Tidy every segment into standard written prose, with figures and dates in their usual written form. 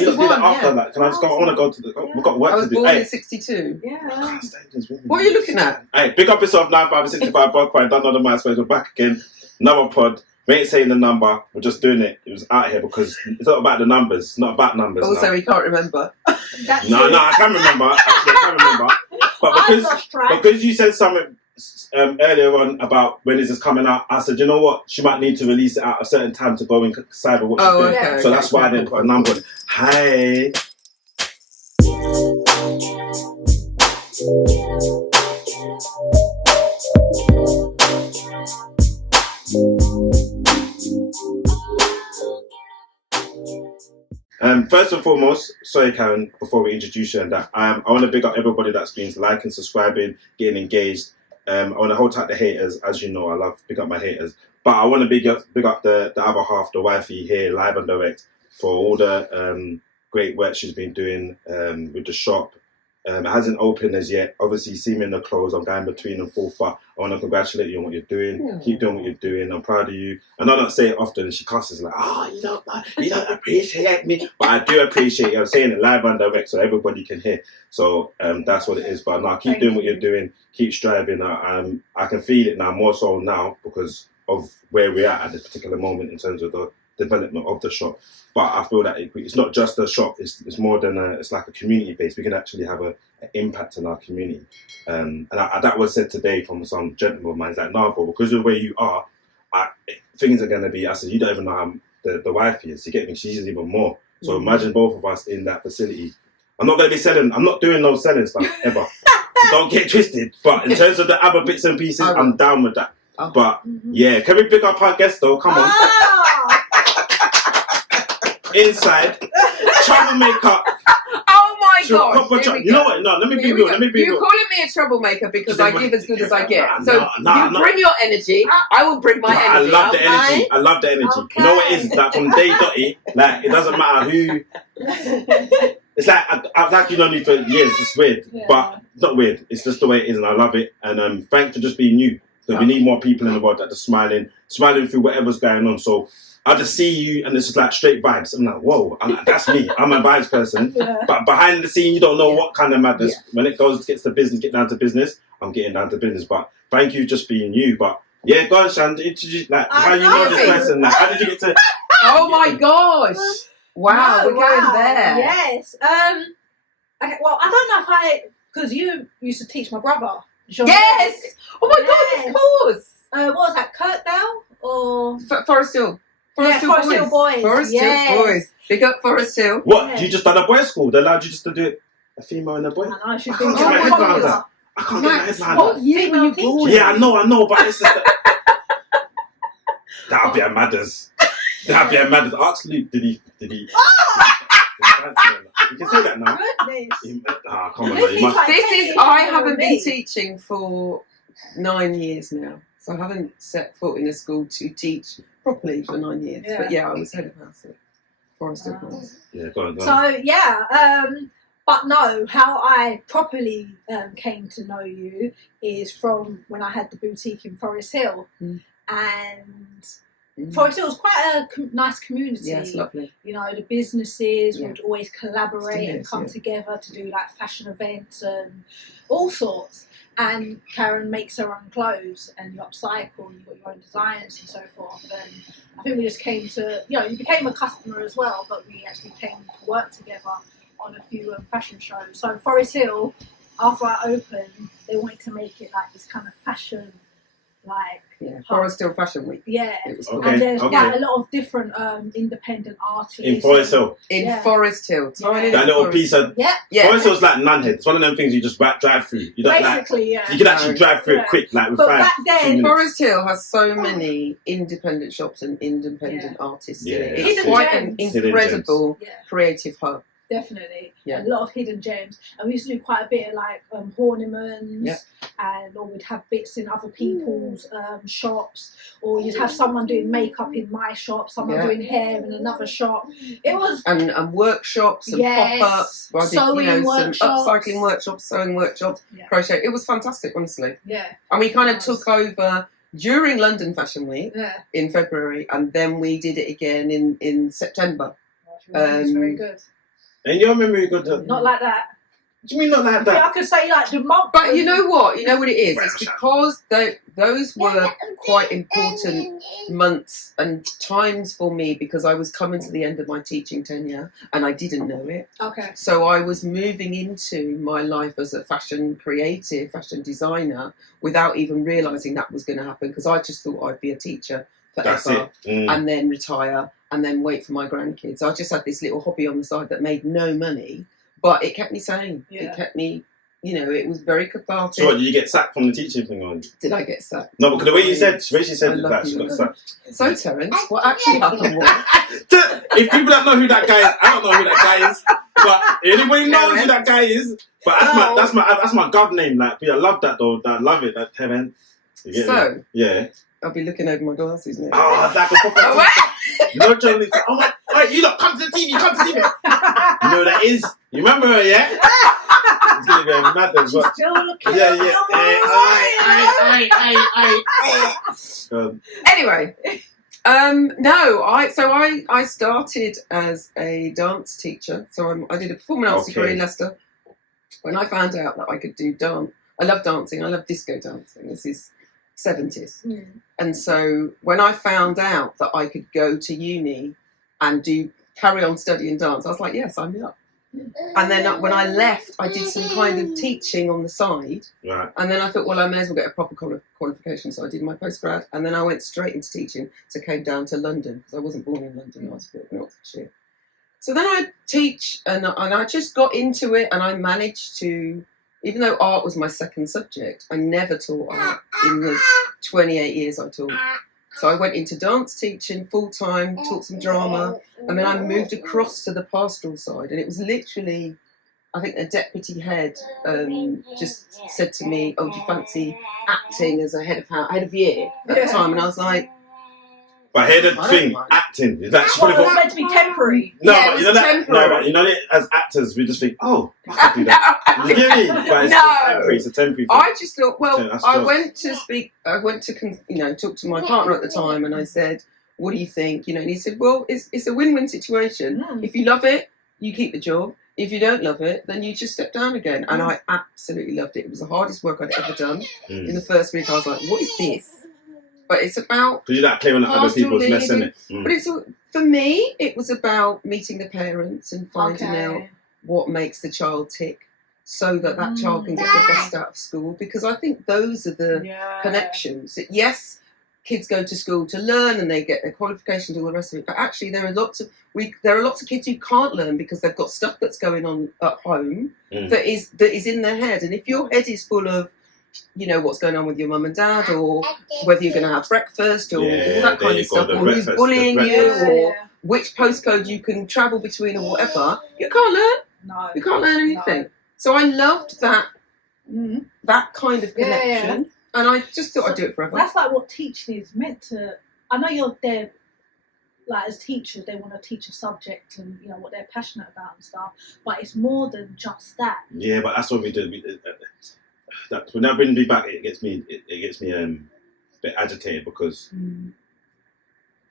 you lot do that 61, after yeah. that. Can I just go? I want to go to the. We've got work I was to do. born Hey, in 62. Yeah. What are you looking at? Hey, big up yourself, 9565 Broadway. Don't know the MySpace. We're back again. Another pod. We ain't saying the number. We're just doing it. It was out here because it's not about the numbers. It's not about numbers. Also, now. he can't remember. No, I can remember. Actually, I can remember. But because you said something earlier on about when is this coming out, I said, you know what? She might need to release it at a certain time to go and decide what she's doing. Okay. So that's why I didn't put a number on it. Hey. First and foremost, sorry Karen, before we introduce you and that, I want to big up everybody that's been liking, subscribing, getting engaged. I want to hold tight the haters, as you know, I love big up my haters. But I want to big up the other half, the wifey here, live and direct, for all the great work she's been doing with the shop. It hasn't opened as yet. Obviously, you see me in the clothes. I'm going between and forth, but I want to congratulate you on what you're doing. Yeah. Keep doing what you're doing. I'm proud of you. And I don't say it often. She cusses like, you don't appreciate me. But I do appreciate you. I'm saying it live and direct so everybody can hear. So that's what it is. But now keep doing what you're doing. Keep striving. I can feel it now, more so now, because of where we're at this particular moment in terms of the development of the shop. But I feel that it's not just a shop, it's more than it's like a community base. We can actually have an impact in our community. And that was said today from some gentleman of mine. It's like, no, bro, because of where you are, things are going to be, I said, you don't even know how the wife is. You get me? She's even more. So imagine both of us in that facility. I'm not going to be selling, I'm not doing no selling stuff ever. So don't get twisted. But in terms of the other bits and pieces, I'm down with that. But yeah, can we pick up our guest though? Come on. Inside, troublemaker. Oh my God! You know what? No, let me be real. You're calling me a troublemaker because I give as good as I get. So no. bring your energy. I will bring my energy. I love the energy. I love the energy. Okay. You know what it is? Like from day dotty, like it doesn't matter who. It's like I've actually known you for years. It's weird, but it's not weird. It's just the way it is, and I love it. And thanks for just being you. So we need more people in the world that are smiling through whatever's going on. So I just see you, and it's just like straight vibes. I'm like, whoa, that's me. I'm a vibes person. But behind the scene, you don't know what kind of madness. When it gets to business, get down to business. I'm getting down to business. But thank you just being you. But yeah, go on, Shan. Introduce how you know this person. Like, how did you get to? Oh my gosh! Wow, we're going there. Yes. Okay, well, I don't know if because you used to teach my brother. Yes. Oh my God! Of course. What was that? Kirkdale or Forest Hill. Forest Hill Boys. Forest Hill Boys. Big up Forest Hill. What? You just done a boys' school? They allowed you just to do it, a female and a boy? I know. She's I been can't get my head around popular. that. I can't get my head around What that. year were you born? Yeah, I know, but it's just that'd be a matters. That'd be a matters. Ask Luke, did he? You can say that now. Goodness. Come on, you must. I haven't been teaching for 9 years now. So I haven't set foot in a school to teach properly for 9 years. Yeah. But yeah, I was head of house at Forest Hill Boys. Yeah, go on. So yeah, but no, how I properly came to know you is from when I had the boutique in Forest Hill, and Forest Hill was quite a nice community. Yeah, it's lovely. You know, the businesses would always collaborate and come yeah. together to do like fashion events and all sorts. And Karen makes her own clothes, and you upcycle, you've got your own designs and so forth. And I think we just came to, you became a customer as well, but we actually came to work together on a few fashion shows. So Forest Hill, after I opened, they wanted to make it like this kind of fashion, like Forest Hill Fashion Week. Yeah, Okay, and there's quite a lot of different independent artists in Forest Hill. Forest Hill. That little piece of Forest Hill's like Nunhead. It's one of them things you just drive through. You don't basically, you can actually drive through it quick, like with but 5 back then, Forest Hill has so many independent shops and independent artists in it. It's Hidden quite an gems. incredible creative hub. Definitely, Yeah. a lot of hidden gems, and we used to do quite a bit of like ornaments, or we'd have bits in other people's shops, or you'd have someone doing makeup in my shop, someone doing hair in another shop. It was and workshops and pop-ups. I did, sewing some workshops. upcycling workshops, sewing workshops, crochet. It was fantastic, honestly. Yeah, and we kind of took over during London Fashion Week in February, and then we did it again in September. It was very good. And your memory good. Not like that. What do you mean not like that? I could say like the month. But you know what? You know what it is? It's because those were quite important months and times for me because I was coming to the end of my teaching tenure and I didn't know it. Okay. So I was moving into my life as a fashion creative, fashion designer without even realising that was going to happen because I just thought I'd be a teacher forever and then retire and then wait for my grandkids. I just had this little hobby on the side that made no money. But it kept me sane. Yeah. It kept me, it was very cathartic. So what, did you get sacked from the teaching thing on? Did I get sacked? No, because the way she said that, she got sacked. So, Terence, what actually happened was... If people don't know who that guy is, I don't know who that guy is. But anybody knows who that guy is. But that's my gov name. Like, I love that though. I love it, that Terence. So, yeah. I'll be looking over my glasses now. Oh, that could pop out. No journalist. Oh my! Alright, you lot, come to the TV. Come to the TV. You know who that is? You remember her, yeah? It's gonna be a mad as well. Still looking. Yeah. Anyway, no, I started as a dance teacher. So I did a performing arts degree in Leicester. When I found out that I could do dance, I love dancing. I love disco dancing. This is 70s. And so when I found out that I could go to uni and carry on studying dance, I was like, yes, I'm up. And then when I left, I did some kind of teaching on the side. Right. And then I thought, well, I may as well get a proper qualification. So I did my postgrad and then I went straight into teaching. So I came down to London because I wasn't born in London, I was born in Oxfordshire. So then I teach and I just got into it and I managed to, even though art was my second subject, I never taught art in the 28 years I taught. So I went into dance teaching full-time, taught some drama, and then I moved across to the pastoral side. And it was literally, I think the deputy head just said to me, oh, do you fancy acting as a head of year at the time? And I was like, but hear the thing, acting. Is that it's meant to be temporary. No, yeah, but you know that. No, but you know that as actors, we just think, oh, I could do that. You get me? But it's temporary. It's a temporary thing. I just thought, well, I went to talk to my partner at the time, and I said, "What do you think?" And he said, "Well, it's a win-win situation. If you love it, you keep the job. If you don't love it, then you just step down again." And I absolutely loved it. It was the hardest work I'd ever done. In the first week, I was like, "What is this?" But it's about... Because you're not claiming other people's mess, isn't it? But for me, it was about meeting the parents and finding out what makes the child tick so that child can get the best out of school. Because I think those are the connections. Yes, kids go to school to learn and they get their qualifications and all the rest of it. But actually, there are lots of kids who can't learn because they've got stuff that's going on at home that is in their head. And if your head is full of what's going on with your mum and dad, or whether you're going to have breakfast, or all that kind of stuff, or who's bullying you, or which postcode you can travel between, or whatever, you can't learn. No. You can't learn anything. No. So I loved that kind of connection, and I just thought I'd do it forever. That's like what teaching is meant to. I know you're there. Like as teachers, they want to teach a subject and what they're passionate about and stuff. But it's more than just that. Yeah, but that's what we do. When that brings me back, it gets me a bit agitated because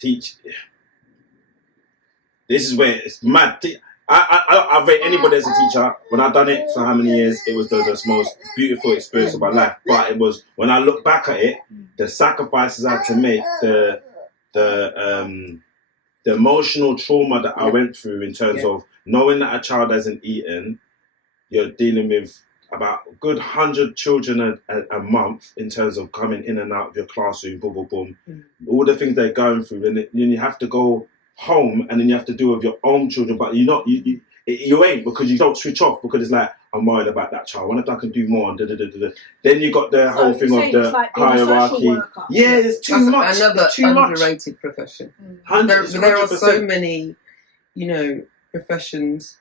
this is where it's mad. I rate anybody as a teacher. When I've done it for how many years, it was the most beautiful experience of my life. But it was, when I look back at it, the sacrifices I had to make, the emotional trauma that I went through in terms of knowing that a child hasn't eaten, you're dealing with about a good 100 children a month in terms of coming in and out of your classroom, boom, boom, boom. All the things they're going through, and then you have to go home and then you have to deal with your own children, but you ain't, because you don't switch off, because it's like, I'm worried about that child. I wonder if I can do more. Then you got the whole thing of the hierarchy. Yeah, it's too much. Another too underrated profession. There are so many, professions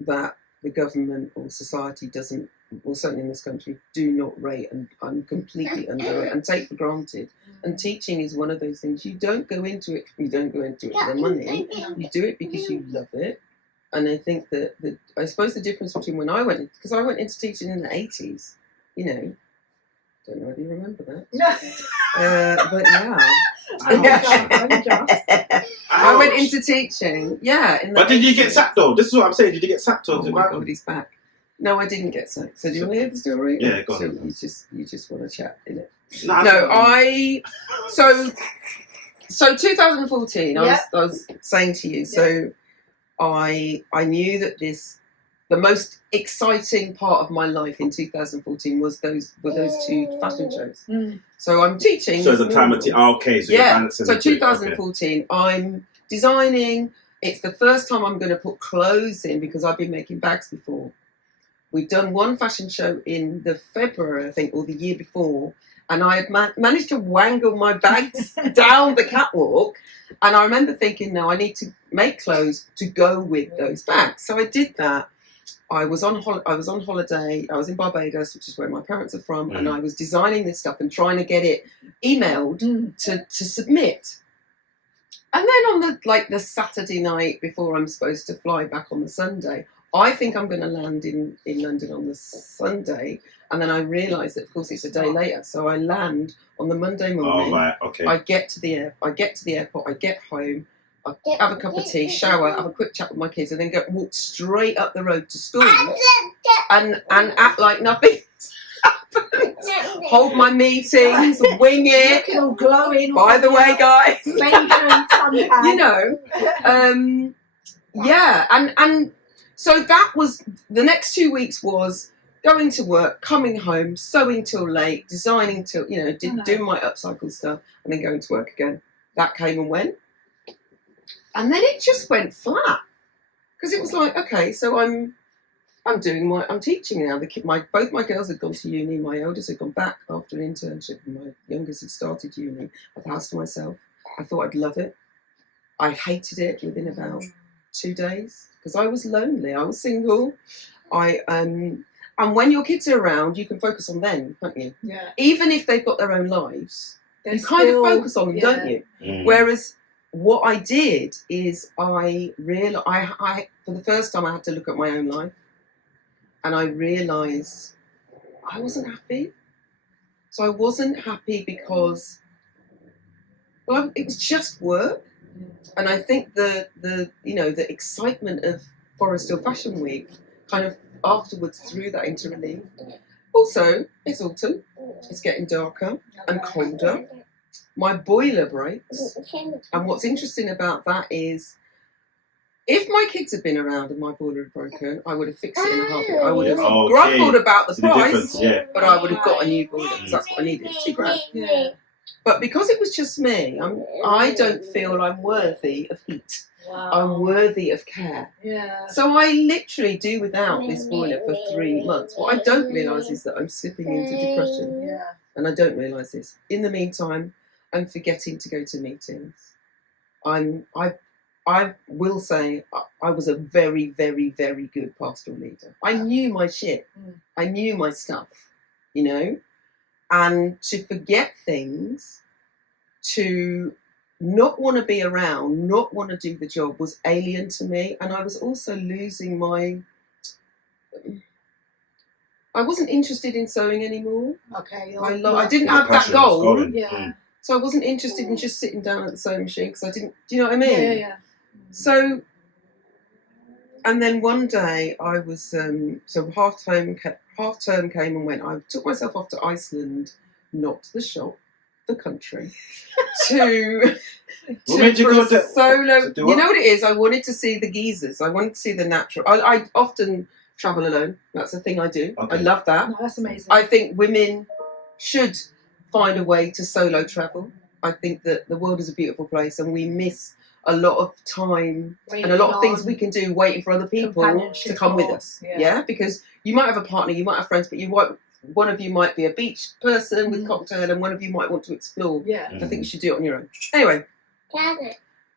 that the government or society doesn't, well, certainly in this country, do not rate and completely underrate and take for granted. And teaching is one of those things. You don't go into it for the money. You do it because you love it. And I think that I suppose the difference between when I went, because I went into teaching in the 80s, don't know whether you remember that. But yeah. I went into teaching. Yeah. But did you get sacked though? This is what I'm saying. Did you get sacked or Oh my God, he's back. No, I didn't get sacked. So do you want to hear the story? Yeah, go on. So you just want to chat, innit? So 2014, I was saying to you, so I knew that the most exciting part of my life in 2014 were those two fashion shows. So I'm teaching. So the time of so you're balancing. So 2014, I'm designing. It's the first time I'm going to put clothes in because I've been making bags before. We'd done one fashion show in the February, I think, or the year before, and I had managed to wangle my bags down the catwalk. And I remember thinking, no, I need to make clothes to go with those bags. So I did that. I was on holiday. I was in Barbados, which is where my parents are from, and I was designing this stuff and trying to get it emailed to submit. And then on the Saturday night before I'm supposed to fly back on the Sunday, I think I'm going to land in London on the Sunday, and then I realise that of course it's a day later. So I land on the Monday morning. Oh, right, okay. I get to the airport. I get home. I have a cup of tea, shower, have a quick chat with my kids, and then walk straight up the road to school and act like nothing happened. Hold my meetings, wing it. Looking all glowing. By the way, guys, you know, and so that was the next 2 weeks was going to work, coming home, sewing till late, designing till doing my upcycle stuff, and then going to work again. That came and went. And then it just went flat because it was like, okay, so I'm teaching now. Both my girls had gone to uni. My eldest had gone back after an internship, and my youngest had started uni. I had the house to myself. I thought I'd love it. I hated it within about 2 days because I was lonely. I was single. And when your kids are around, you can focus on them, can't you? Yeah. Even if they've got their own lives, you kind of focus on them, don't you? Whereas what I did is I realized I for the first time I had to look at my own life, and I realised I wasn't happy. So I wasn't happy because it was just work, and I think the excitement of Forest Hill Fashion Week kind of afterwards threw that into relief. Also, it's autumn. It's getting darker and colder. My boiler breaks, and what's interesting about that is if my kids had been around and my boiler had broken, I would have fixed it in a heartbeat. I would have grumbled about the price, but I would have got a new boiler because that's what I needed. It's £2,000. Yeah. But because it was just me, I don't feel I'm worthy of heat. Wow. I'm worthy of care. Yeah. So I literally do without this boiler for 3 months. What I don't realise is that I'm slipping into depression. Yeah. And I don't realise this. In the meantime, I'm forgetting to go to meetings. I will say I was a very, very, very good pastoral leader. I knew my shit. I knew my stuff, And to forget things, to not want to be around, not want to do the job was alien to me. And I was also losing I wasn't interested in sewing anymore. Okay. I didn't have that goal. Yeah. So I wasn't interested in just sitting down at the sewing machine because I didn't. Do you know what I mean? Yeah. So, and then one day I was so half term came and went. I took myself off to Iceland, not the shop, the country, to solo. You know what it is? I wanted to see the geysers. I wanted to see the natural. I often travel alone. That's the thing I do. Okay. I love that. No, that's amazing. I think women should find a way to solo travel. I think that the world is a beautiful place, and we miss a lot of time and a lot of things we can do waiting for other people to come with us. Yeah, because you might have a partner, you might have friends, but one of you might be a beach person with cocktail, and one of you might want to explore. Yeah, I think you should do it on your own. Anyway,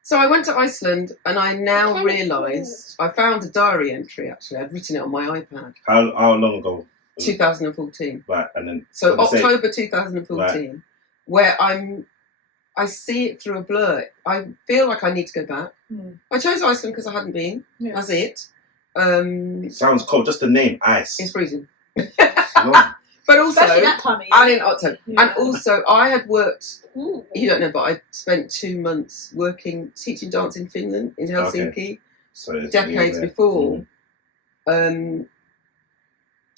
so I went to Iceland, and I now realised I found a diary entry. Actually, I'd written it on my iPad. How long ago? 2014. Right, and then so October 2014, right. Where I see it through a blur. I feel like I need to go back. I chose Iceland because I hadn't been. Yeah. That's it. Sounds cold. Just the name, ice. It's freezing. But also, Especially that time of year. and in October. Yeah. And also, I had worked, you don't know, but I spent 2 months teaching dance in Finland, in Helsinki, decades before.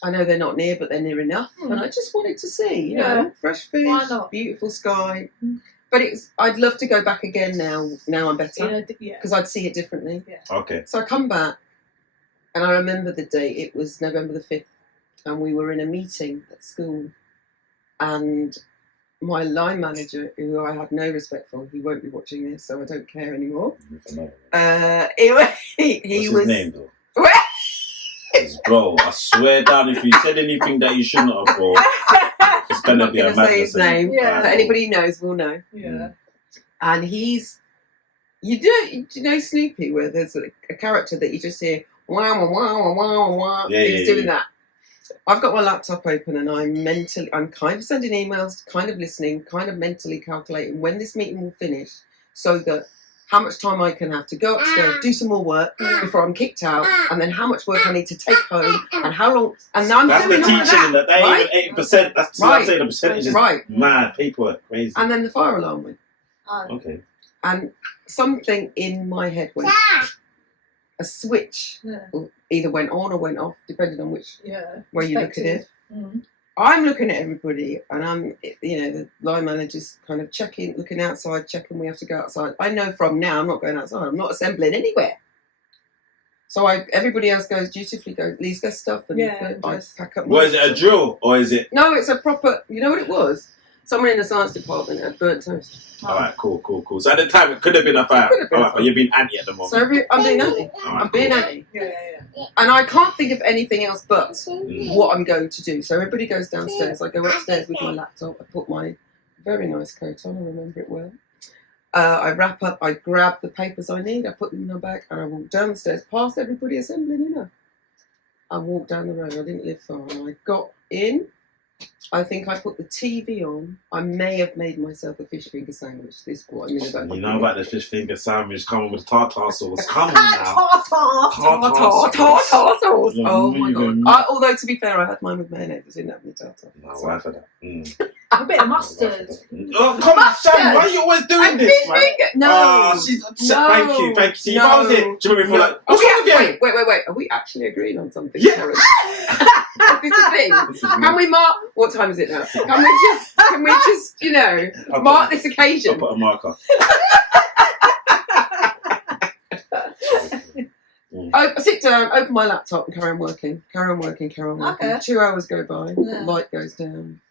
I know they're not near, but they're near enough. And I just wanted to see, you know, fresh fish, beautiful sky. But I'd love to go back again now. Now I'm better. Because I'd see it differently. Yeah. Okay. So I come back, and I remember the date. It was November the 5th, and we were in a meeting at school. And my line manager, who I had no respect for, he won't be watching this, so I don't care anymore. He What's was... his name, though? Bro, I swear down, if you said anything that you shouldn't have, bro, it's going to be a madness. Say his name, Yeah. but anybody who knows will know. Yeah. And he's... You know Snoopy, where there's a character that you just hear, wah, wah, wah, wah, wah, he's doing that. I've got my laptop open and I'm kind of sending emails, kind of listening, kind of mentally calculating when this meeting will finish so that how much time I can have to go upstairs, do some more work before I'm kicked out, and then how much work I need to take home, and how long. And I'm that's doing the all of teaching, that. that Right? ain't even 8%. That's what I'm saying, the percentage is mad. People are crazy. And then the fire alarm went. Okay. And something in my head went. A switch either went on or went off, depending on which way you look at it. I'm looking at everybody, and the line manager's kind of looking outside, checking we have to go outside. I know from now I'm not going outside. I'm not assembling anywhere. So everybody else dutifully leaves their stuff, and I pack up. What is it, a drill, or is it? No, it's a proper. You know what it was? Someone in the science department had burnt toast. All right, cool. So at the time, it could have been a fire. All right, but you're being anti at the moment. So I'm being anti. I'm being anti. And I can't think of anything else but what I'm going to do. So everybody goes downstairs. I go upstairs with my laptop. I put my very nice coat on. I remember it well. I wrap up. I grab the papers I need. I put them in my bag, and I walk downstairs past everybody assembling. I walked down the road. I didn't live far, and I got in. I think I put the TV on. I may have made myself a fish finger sandwich. This is what I mean about. You know about the fish finger sandwich coming with tartar sauce. Come on now. Tartar sauce. Oh my god. Although to be fair, I had mine with mayonnaise. I didn't have any tartar. No, why for that? A bit of mustard. Oh, come on, Sam. Why are you always doing this, man? No. Thank you. See, if I was here, do you remember me like, wait. Are we actually agreeing on something? Yeah. Is this a thing? Can we mark? What time is it now? Can we just, mark this occasion? I'll put a marker. I sit down, open my laptop, and carry on working. Okay. 2 hours go by. The light goes down.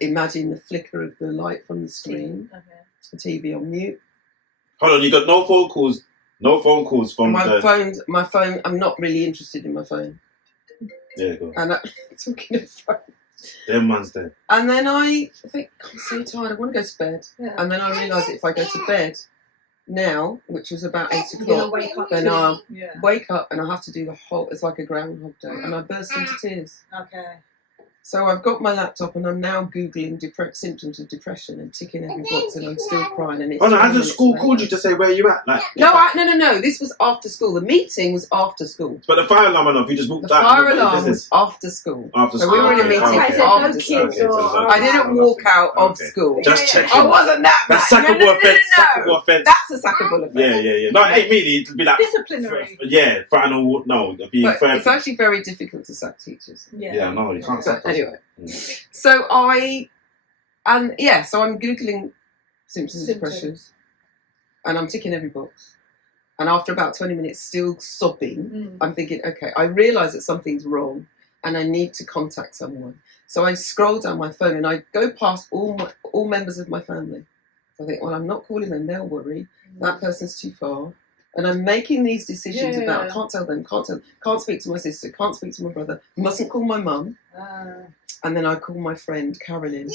Imagine the flicker of the light from the screen. The TV on mute. Hold on, you got no phone calls. No phone calls from my phone. I'm not really interested in my phone. There you go. And talking of phone. Them man's dead. And then I think, I'm so tired, I want to go to bed. Yeah. And then I realise that if I go to bed now, which was about 8 o'clock, then I'll wake up and I'll have to do it's like a Groundhog Day. And I burst into tears. Okay. So I've got my laptop and I'm now Googling symptoms of depression and ticking every box, and I'm still crying. And it's hasn't school called you to say where you at? Like, no. This was after school. The meeting was after school. But the fire alarm went off. You just walked out. The fire alarm was after school. So we were in a meeting after school. I didn't walk out of school. Just checking. I wasn't that bad. That's sackable offence. Sackable offence. That's a sackable offence. Yeah. No, it ain't really. It'd be like disciplinary. Final. No, it'd be. It's actually very difficult to sack teachers. Yeah, no, you can't sack them. Anyway. So I'm Googling symptoms of depression, and I'm ticking every box. And after about 20 minutes, still sobbing, I'm thinking, okay, I realise that something's wrong, and I need to contact someone. So I scroll down my phone, and I go past all members of my family. So I think, well, I'm not calling them; they'll worry. That person's too far. And I'm making these decisions about can't tell them, can't speak to my sister, can't speak to my brother, mustn't call my mum. And then I call my friend Carolyn.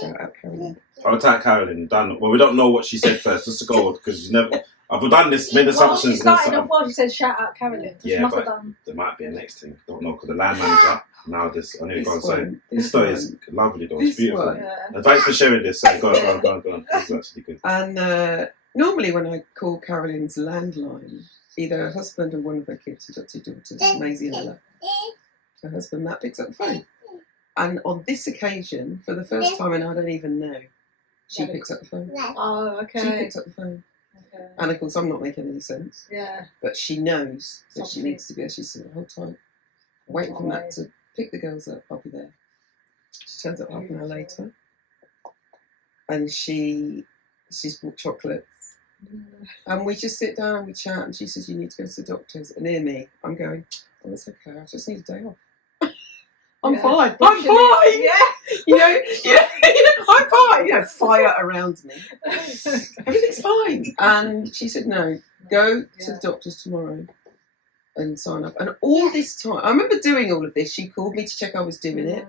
Shout out Carolyn. I'll tag Carolyn. Done. Well, we don't know what she said first. Just to go because you never. I've done this, made assumptions. She said shout out Carolyn. Yeah, but there might be a next thing. Don't know because the line manager. Now I need to go and say this story is lovely though. It's beautiful. And thanks for sharing this. So go on. This is actually good. And normally when I call Carolyn's landline, either her husband or one of her kids, she's got 2 daughters, Maisie and Ella. Her husband, Matt, picks up the phone. And on this occasion, for the first time, and I don't even know, she picked up the phone. Oh, okay. She picked up the phone. Okay. And of course, I'm not making any sense. Yeah. But she knows that Something. she needs to be there. She said, hold tight. Wait for Matt to pick the girls up. I'll be there. She turns up half an hour later. And she's bought chocolates. And we just sit down and we chat. And she says, you need to go to the doctors. And near me, I'm going, oh, it's okay. I just need a day off. I'm fine. I'm fine. Yeah. You know, I'm fine. You know, fire around me. Everything's fine. And she said, no, go to the doctors tomorrow and sign up. And all this time, I remember doing all of this. She called me to check I was doing it.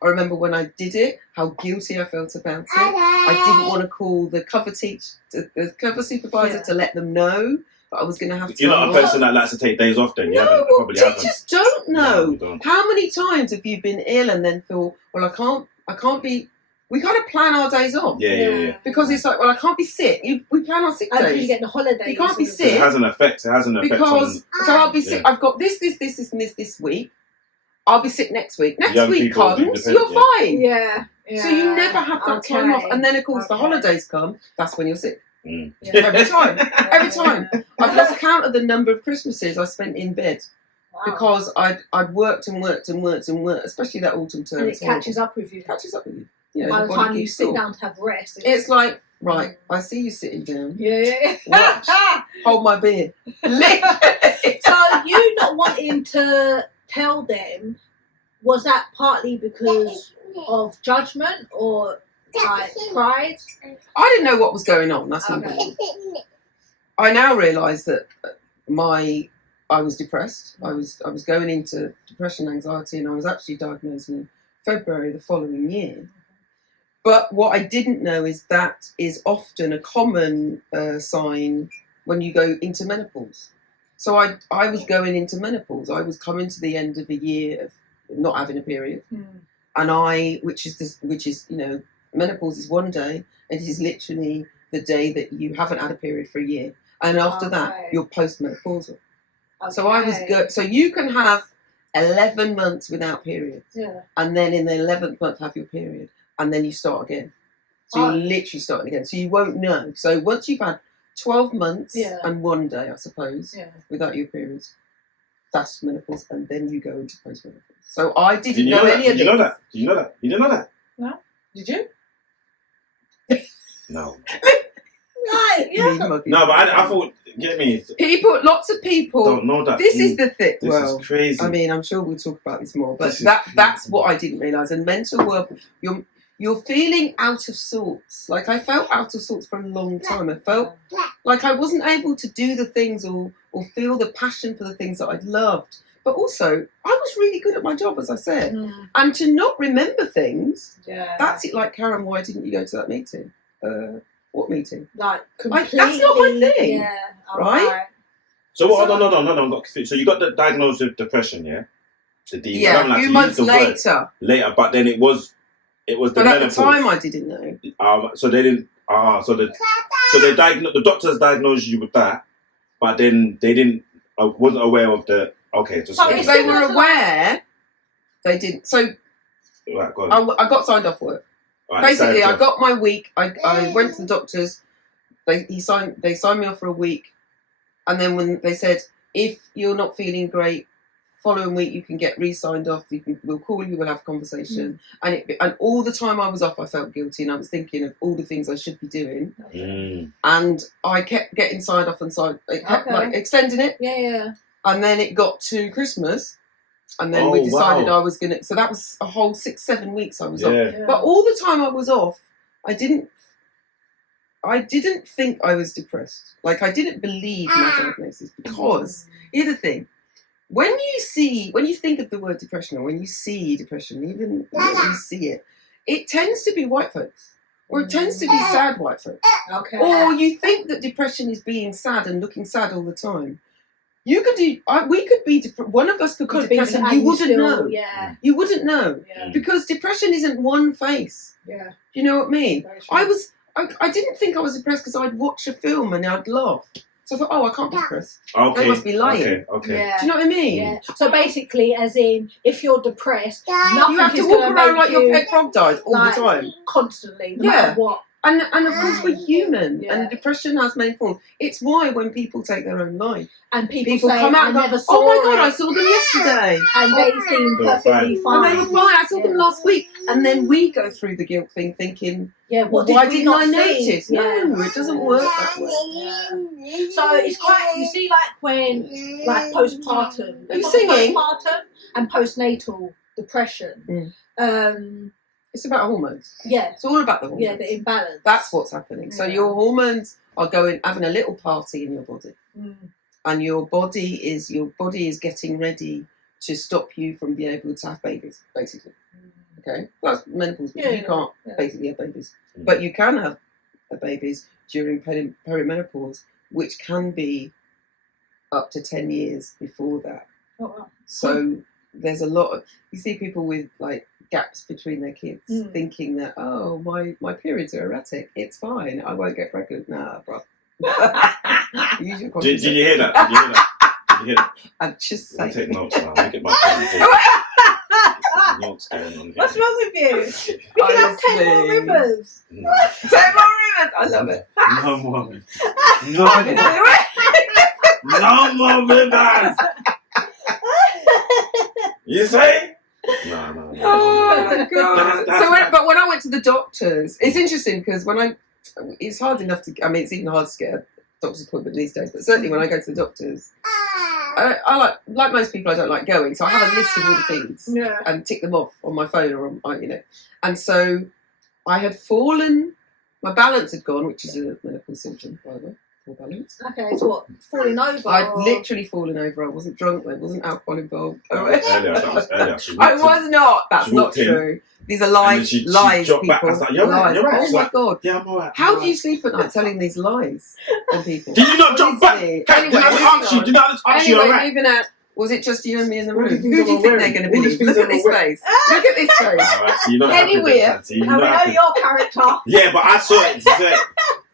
I remember when I did it, how guilty I felt about it. I didn't want to call the cover supervisor to let them know that I was going to have to. You're not a person that likes to take days off then? No, well, teachers don't know. No, don't. How many times have you been ill and then thought, well, I can't be. We kind of plan our days off. Yeah. Because it's like, well, I can't be sick. We plan our sick days. Until you get the holidays. You can't be sick. It has an effect. Because so I'll be sick. I've got this week. I'll be sick next week. Next week comes, you're fine. Yeah. So you never have that time off. And then, of course, the holidays come. That's when you're sick. Mm. Yeah. Every time. I've lost count of the number of Christmases I spent in bed. Wow. Because I'd worked, especially that autumn term. And it catches up with you. You know, by the time you sit down to have rest. It's like, right, I see you sitting down. Yeah. Watch. Hold my beer. So you not wanting to tell them, was that partly because of judgment or like pride? I didn't know what was going on. That's number one. I now realise that I was depressed. I was going into depression, anxiety, and I was actually diagnosed in February the following year. But what I didn't know is that is often a common sign when you go into menopause. So I was going into menopause. I was coming to the end of a year of not having a period, and which is you know, menopause is one day, and it is literally the day that you haven't had a period for a year, and after that you're postmenopausal. So I was so you can have 11 months without periods, and then in the 11th month have your period, and then you start again. So you're literally starting again. So you won't know. So once you've had 12 months and 1 day, I suppose, without your periods, that's menopause, and then you go into postmenopause. So I didn't know any of this. Did you know that? You didn't know that? No. Did you? No. No, but I thought, get me. Lots of people Don't know that. This is the thing. This is crazy. I mean, I'm sure we'll talk about this more, but that's what I didn't realise. And mental work, you're feeling out of sorts. Like I felt out of sorts for a long time. I felt like I wasn't able to do the things or feel the passion for the things that I'd loved. But also, I was really good at my job, as I said. And to not remember things, that's it. Like, Karen, why didn't you go to that meeting? What meeting? Like, completely. That's not my thing. Yeah. Right? So what? No. I'm got confused. So you got diagnosed with depression, yeah? The D. Yeah, a few months later. Later, but then it was the But menopause. at the time, I didn't know. So they didn't. So they diagnosed. The doctors diagnosed you with that, but then they didn't. I wasn't aware of the. Okay, just. If they were aware, they didn't. So right, go on. I got signed off work. Right, basically, I got my week. I went to the doctors. They signed me off for a week, and then when they said, if you're not feeling great, following week you can get re-signed off. We'll call you. We'll have a conversation. And all the time I was off, I felt guilty, and I was thinking of all the things I should be doing. And I kept getting signed off and signed. It kept like extending it. Yeah. And then it got to Christmas. And then we decided I was going to... So that was a whole 6-7 weeks I was off. Yeah. But all the time I was off, I didn't think I was depressed. Like, I didn't believe my diagnosis. Because, here's the thing. When you think of the word depression, or when you see depression, even when you see it, it tends to be white folks. Or it tends to be sad white folks. Okay. Or you think that depression is being sad and looking sad all the time. You could do. We could be. One of us could be depressed, and you wouldn't know. Yeah. You wouldn't know because depression isn't one face. Yeah. Do you know what I mean? I didn't think I was depressed because I'd watch a film and I'd laugh. So I thought, oh, I can't be depressed. Okay. They must be lying. Okay. Yeah. Do you know what I mean? Yeah. So basically, as in, if you're depressed, You nothing have to is walk going to around make like your you pet frog died all like, the time. constantly, no Yeah. matter what. And of course we're human, Yeah. and depression has many forms. It's why when people take their own life, And people say, come out I and go, never saw oh my God, it. I saw them yesterday. And they seem They were perfectly fine. And they were fine. I saw them last week. And then we go through the guilt thing thinking, Yeah, well, what why did we didn't not I see? notice? No, it doesn't work that way. Yeah. So it's quite, you see, like when, like postpartum, Are you singing? postpartum and postnatal depression. It's about hormones. Yeah, It's all about the hormones. yeah, the imbalance. That's what's happening. So Yeah. your hormones are having a little party in your body. And your body is getting ready to stop you from being able to have babies, basically. Okay? Well, that's menopause. Yeah, You can't basically have babies. But you can have babies during perimenopause, which can be up to 10 years before that. Oh, wow. So there's a lot of, you see people with like gaps between their kids thinking that, oh, my periods are erratic. It's fine. I won't get pregnant. Nah, bro. Did you hear that? Did you hear that? I'm just I'll saying. take notes now. Look at my pen. Notes going on here. What's wrong with you? You can have 10 more Honestly. rivers. No. 10 more rivers. I love it. No more. No more rivers. You say? No. Oh my God. That's- But when I went to the doctors, it's interesting because it's hard enough to, I mean, it's even hard to get a doctor's appointment these days, but certainly when I go to the doctors, I like most people, I don't like going, so I have a list of all the things and tick them off on my phone or on, and so I had fallen, my balance had gone, which is a menopause symptom, by the way. Balance. Okay, so what? Falling over? I'd literally fallen over. I wasn't drunk. There wasn't alcohol involved. That was earlier. I was not. That's not true. These are lies. Lies, dropped people. back. I was like, you're right. Oh my God. Yeah, I'm alright. How do you sleep at night telling these lies on people? Did you not drop back? Honestly. Did I just ask you? Did I just ask you? Anyway, Alright. moving out. Was it just you and me in the All room? the Who things do I'm you think they're wearing. going to All the believe? things Look at I'm this wearing. face. Look at this face. Alright, so you know what happened Anywhere. there, Santi. You And know we what know happened. your character. Yeah, but I saw it.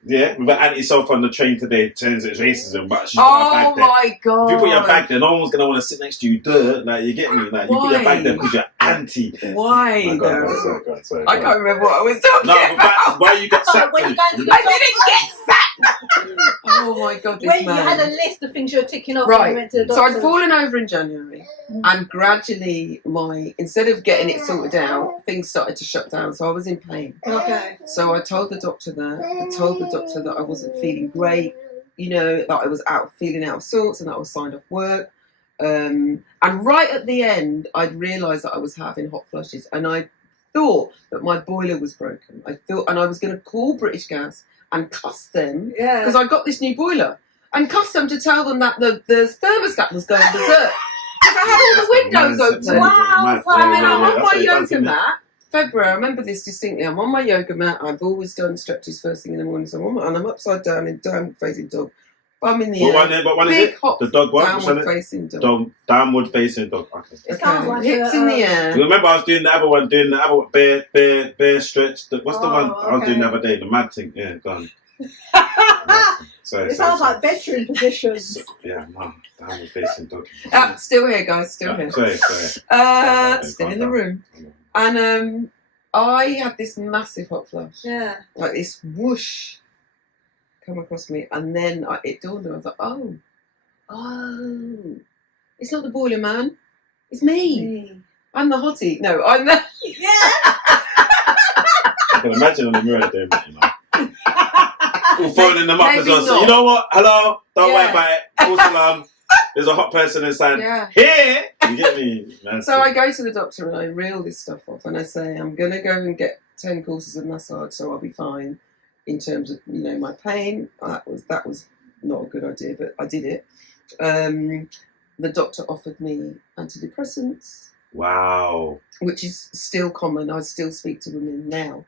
Yeah, with an anti-self on the train today turns it's racism, but she's got a bag Oh there. my God. If you put your bag there, no one's gonna want to sit next to you. Duh, like you get me. Like you put your bag there because you're anti. Why Oh, go on, though? sorry. I can't remember what I was talking No, but about. that's why you got So sacked. when you guys I didn't get sacked. Oh my God, this When you man. had a list of things you were ticking off when you went to the So doctor. I'd fallen over in January, and gradually instead of getting it sorted out, things started to shut down. So I was in pain. Okay. So I told the doctor that. I told the doctor that I wasn't feeling great, that I was feeling out of sorts, and that I was signed off work. And right at the end, I'd realised that I was having hot flushes, and I thought that my boiler was broken. And I was going to call British Gas and cuss them because I got this new boiler and cuss them to tell them that the thermostat was going berserk because I had all the windows open. Wow. And then I'm on my yoga mat. February, I remember this distinctly. I'm on my yoga mat. I've always done stretches first thing in the morning, so I'm upside down in downward facing dog. Bum in the air. What one is Big it? hot The dog what? downward facing dog. Downward facing dog. Okay. It sounds like hips in the air. Remember, I was doing the other one, bear stretch. What's the one I was doing the other day? The mad thing. Yeah, go on. It sounds like veteran positions. Yeah, no, downward facing dog. Still here, guys. Still here. Sorry. Still in the room. And I had this massive hot flush. Yeah. Like this whoosh come across me, and then it dawned on me. I was like, oh, it's not the boiler man, it's me. I'm the hottie. No, I'm the. Yeah. I can imagine on the mirror doing that, We're phoning them up as Maybe well. So, not. you know what? Hello, don't worry Yeah. about it. False alarm. There's a hot person inside. Yeah. Here! You get me? Man, So I go to the doctor and I reel this stuff off, and I say I'm going to go and get 10 courses of massage, so I'll be fine in terms of my pain. That was not a good idea, but I did it. The doctor offered me antidepressants. Wow. Which is still common. I still speak to women now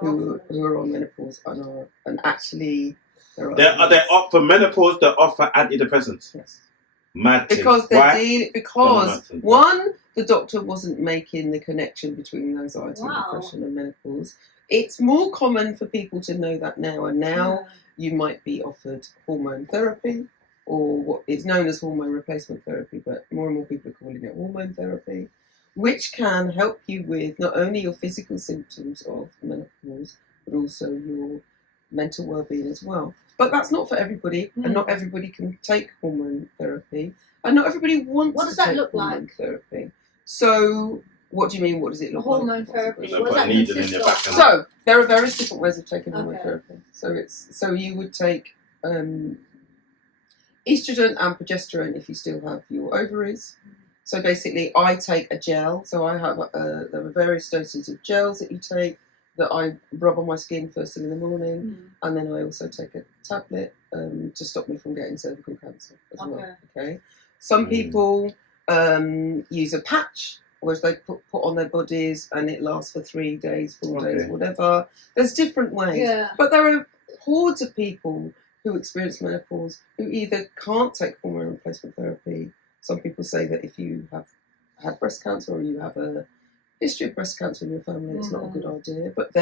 who are on menopause and actually Are they up for menopause? They offer antidepressants. Yes. Mad thing. Because Why? one, the doctor wasn't making the connection between anxiety, Wow. depression, and menopause. It's more common for people to know that now, and now you might be offered hormone therapy, or what is known as hormone replacement therapy, but more and more people are calling it hormone therapy, which can help you with not only your physical symptoms of menopause, but also your mental well-being as well. But that's not for everybody, and not everybody can take hormone therapy, and not everybody wants to take hormone therapy. So, what do you mean? What does it look like? Hormone therapy. Put a needle in your back. So there are various different ways of taking hormone therapy. So you would take estrogen and progesterone if you still have your ovaries. So basically, I take a gel. So I have there are various doses of gels that you take that I rub on my skin first thing in the morning, and then I also take a tablet to stop me from getting cervical cancer as well. Okay. Some people use a patch, which they put on their bodies, and it lasts for 3 days, 4 days, whatever. There's different ways, but there are hordes of people who experience menopause who either can't take hormone replacement therapy. Some people say that if you have had breast cancer or you have a history of breast cancer in your family, it's not a good idea. But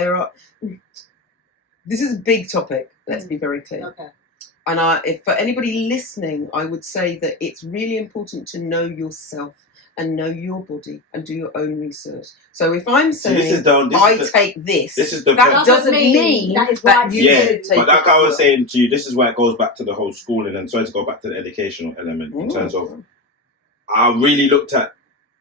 this is a big topic, let's be very clear. Okay. And if for anybody listening, I would say that it's really important to know yourself and know your body and do your own research. So if I'm saying take this, that doesn't mean that you should take it. But like I was saying to you, this is where it goes back to the whole schooling, and sorry to go back to the educational element in terms of, I really looked at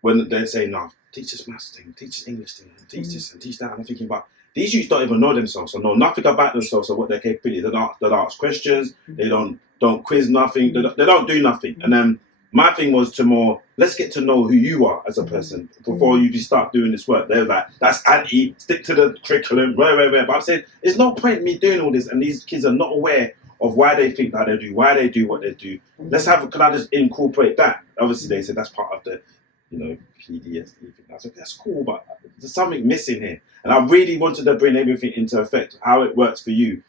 when they're saying, no, teach us maths thing, teach us English thing, teach this and teach that, and I'm thinking about, these youths don't even know themselves, or know nothing about themselves or what their capabilities. They don't ask questions. They don't quiz nothing. They don't do nothing. And then my thing was to more, let's get to know who you are as a person before you start doing this work. They're like, that's anti, stick to the curriculum, But I'm saying, there's no point in me doing all this, and these kids are not aware of why they think that they do, why they do what they do. Can I just incorporate that? Obviously, they said that's part of the, PDSD thing. I was like, that's cool, but there's something missing here. And I really wanted to bring everything into effect, how it works for you.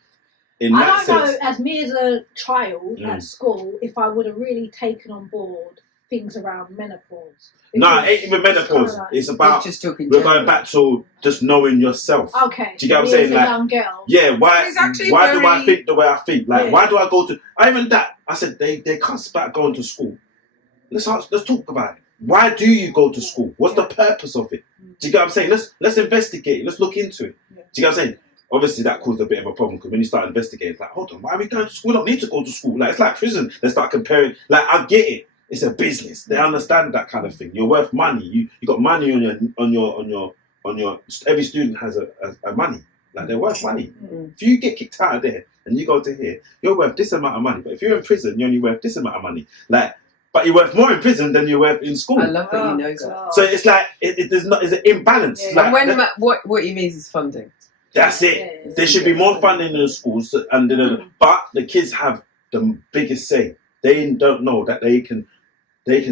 I don't know, as me as a child at school, if I would have really taken on board things around menopause. No, it ain't even menopause. It's about, we're going back to just knowing yourself. Okay. Do you get what I'm saying? As a young girl. Yeah, why do I think the way I think? Like, why do I go to, even that, I said, they cuss about going to school. Let's talk about it. Why do you go to school? What's the purpose of it? Do you get what I'm saying? Let's investigate it. Let's look into it. Do you get what I'm saying? Obviously, that caused a bit of a problem because when you start investigating, it's like, hold on, why are we going to school? We don't need to go to school. Like, it's like prison. They start comparing. Like, I get it. It's a business. They understand that kind of thing. You're worth money. You got money on your. Every student has a money. Like, they're worth money. If you get kicked out of there and you go to here, you're worth this amount of money. But if you're in prison, you're only worth this amount of money. Like. But you're worth more in prison than you're worth in school. I love that you know that. So it's like it's an imbalance. Yeah. Like, and what he means is funding. That's it. There should be more funding in the schools, but the kids have the biggest say. They don't know that they can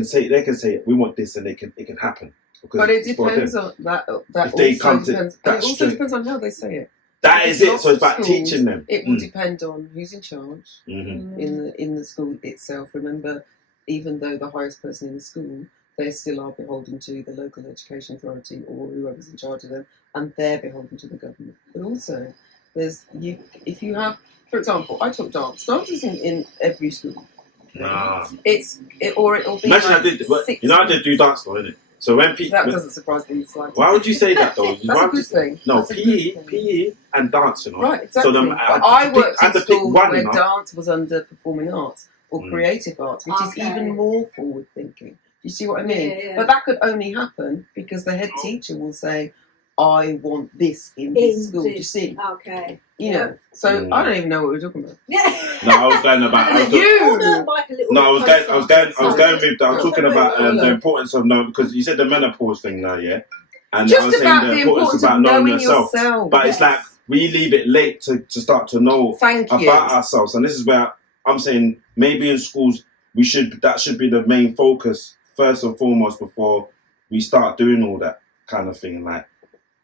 say we want this and it can happen. But it depends on that. That also depends on how they say it. That is it. So it's about teaching them. It will depend on who's in charge in the school itself. Remember, even though the highest person in the school, they still are beholden to the local education authority or whoever's in charge of them, and they're beholden to the government. But also, if you have, for example, I taught dance. Dance isn't in every school. Nah. It'll be. Imagine I did do dance though, innit? So when people, that doesn't surprise me slightly. Why would you say that though? That's a good thing. No, PE and dance, Right, exactly. So I worked in school where dance was under performing arts or creative arts, which is even more forward thinking. You see what I mean? Yeah. But that could only happen because the head teacher will say, I want this in this school. Do you see? Okay. You know, so I don't even know what we're talking about. Yeah. No, I was going about. I was talking about the importance of knowing, because you said the menopause thing now, yeah. And just I was saying the importance about knowing yourself. But it's like we leave it late to start to know about ourselves, and this is where I'm saying maybe in schools that should be the main focus first and foremost before we start doing all that kind of thing. Like,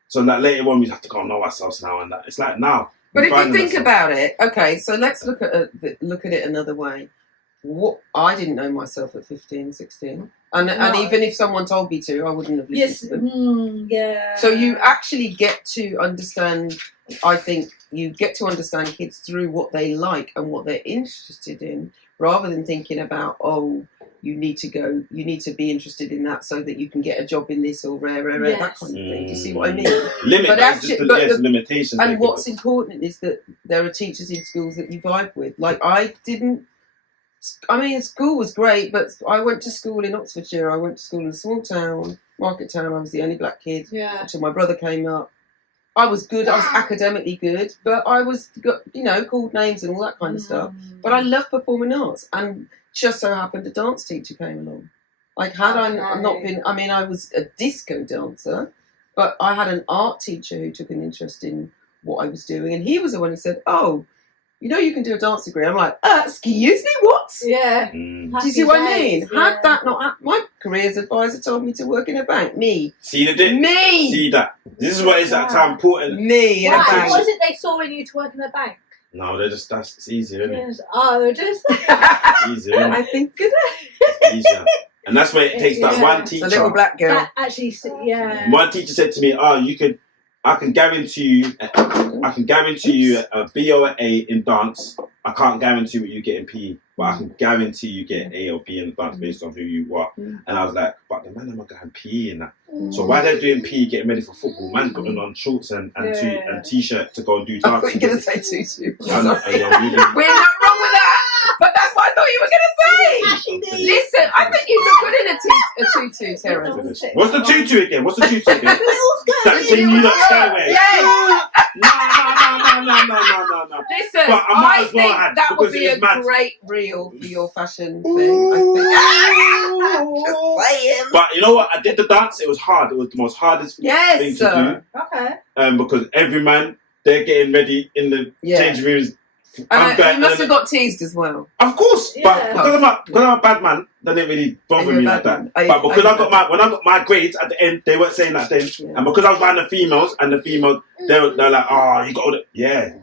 so that later on we have to go and know ourselves now, and that it's like now. But if you think about it, okay, so let's look at it another way. What I didn't know myself at 15, 16. And even if someone told me to, I wouldn't have listened to them. Yeah. So you actually get to understand, I think, you get to understand kids through what they like and what they're interested in, rather than thinking about, oh, you need to be interested in that so that you can get a job in this or that kind of thing. Do you see what I mean? Limitations. And what's important is that there are teachers in schools that you vibe with. Like school was great, but I went to school in Oxfordshire. I went to school in a small town, market town. I was the only black kid until my brother came up. I was good. I was academically good, but I was, called names and all that kind of stuff. But I love performing arts, and just so happened a dance teacher came along. Like, had I not been, I was a disco dancer, but I had an art teacher who took an interest in what I was doing, and he was the one who said, "Oh, you can do a dance degree." I'm like, excuse me, what? Yeah. Do you see what I mean? Yeah. Had that not happened, my careers advisor told me to work in a bank. Me. See that. This is what is that time important. Me in a bank. What was it they saw in you to work in a bank? No, it's easier, isn't it? Oh, they're just easier. Isn't it? I think it's easier. And that's where it takes that one teacher. It's a little black girl. That actually, yeah. One teacher said to me, I can guarantee you a B or an A in dance. I can't guarantee what you get in PE, but I can guarantee you get an A or B in dance based on who you are. And I was like, but the man am going PE in that. So why they're doing PE, getting ready for football? Man's putting on shorts and t-shirt to go and do dance. I thought you were going to say tutu. We're not wrong with that. But that's what I thought you were going to say. Listen, I think you look good in a tutu, Sarah. What's the tutu again? That's in you not skyway. Yeah. No. Listen, but I think that would be a great reel for your fashion thing. But you know what? I did the dance. It was hard. It was the most hardest thing to do. Okay. Because every man, they're getting ready in the changing rooms. And you must have got teased as well. Of course, but because I'm a bad man, that didn't really bother me like that. But because when I got my grades at the end, they weren't saying that then. Yeah. And because I was behind the females, they're like, oh, you got all the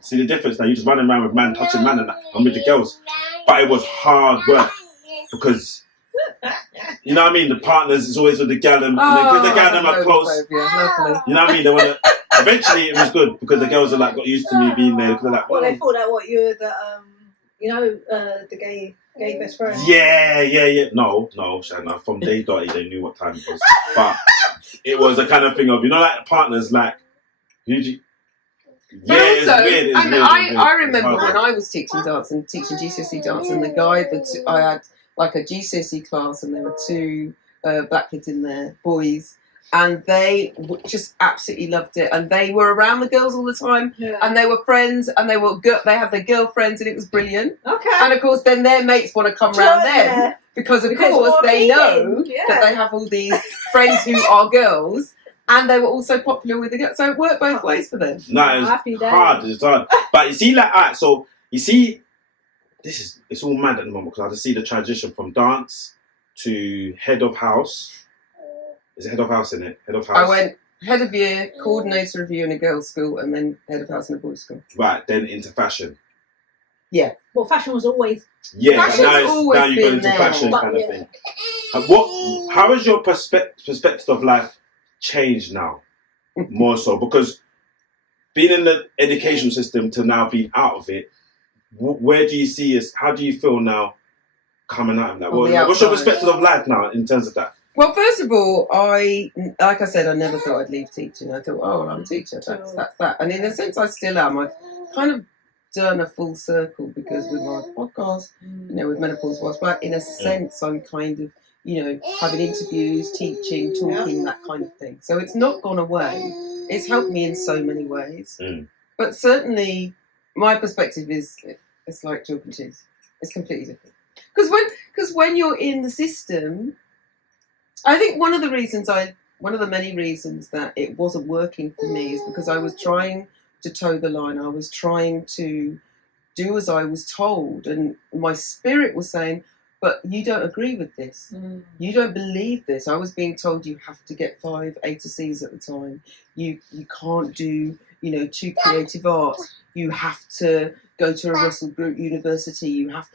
see the difference now. You just running around with man touching man and that. I'm with the girls, but it was hard work because you know what I mean. The partners is always with the gal and because the gal are close. You know what I mean. They want to. Eventually, it was good because the girls are like got used to me being there. They're like, well, they thought that you were the gay best friend. Yeah. No, Shanna. From day dotty, they knew what time it was. But it was a kind of thing of like partners like. It's weird. I remember when I was teaching dance and teaching GCSE dance, and the guy that I had like a GCSE class, and there were two black kids in there, boys. And they just absolutely loved it, and they were around the girls all the time, and they were friends, and they had their girlfriends, and it was brilliant. Okay. And of course, then their mates want to come round them because of course they know that they have all these friends who are girls, and they were also popular with the girls, so it worked both ways for them. No, it's hard. It's hard. But you see, it's all mad at the moment because I just see the transition from dance to head of house. Is it head of house in it? Head of house. I went head of year, coordinator of year in a girls' school, and then head of house in a boys' school. Right, then into fashion. Yeah. Well, fashion was always. Yeah, now you go into fashion kind of thing. How has your perspective of life changed now? More so because being in the education system to now being out of it, where do you see us? How do you feel now coming out of that? What's your perspective of life now in terms of that? Well, first of all, like I said, I never thought I'd leave teaching. I thought, oh, well, I'm a teacher, that's that. And in a sense, I still am. I've kind of done a full circle because with my podcast, with Menopause Whilst Black, in a sense, I'm kind of, having interviews, teaching, talking, that kind of thing. So it's not gone away. It's helped me in so many ways. But certainly, my perspective is, it's like chalk and cheese. It's completely different. Because when you're in the system, I think one of the many reasons that it wasn't working for me is because I was trying to toe the line. I was trying to do as I was told, and my spirit was saying, but you don't agree with this. You don't believe this. I was being told you have to get 5 A to C's at the time. You can't do, 2 creative arts. You have to go to a Russell Group university. You have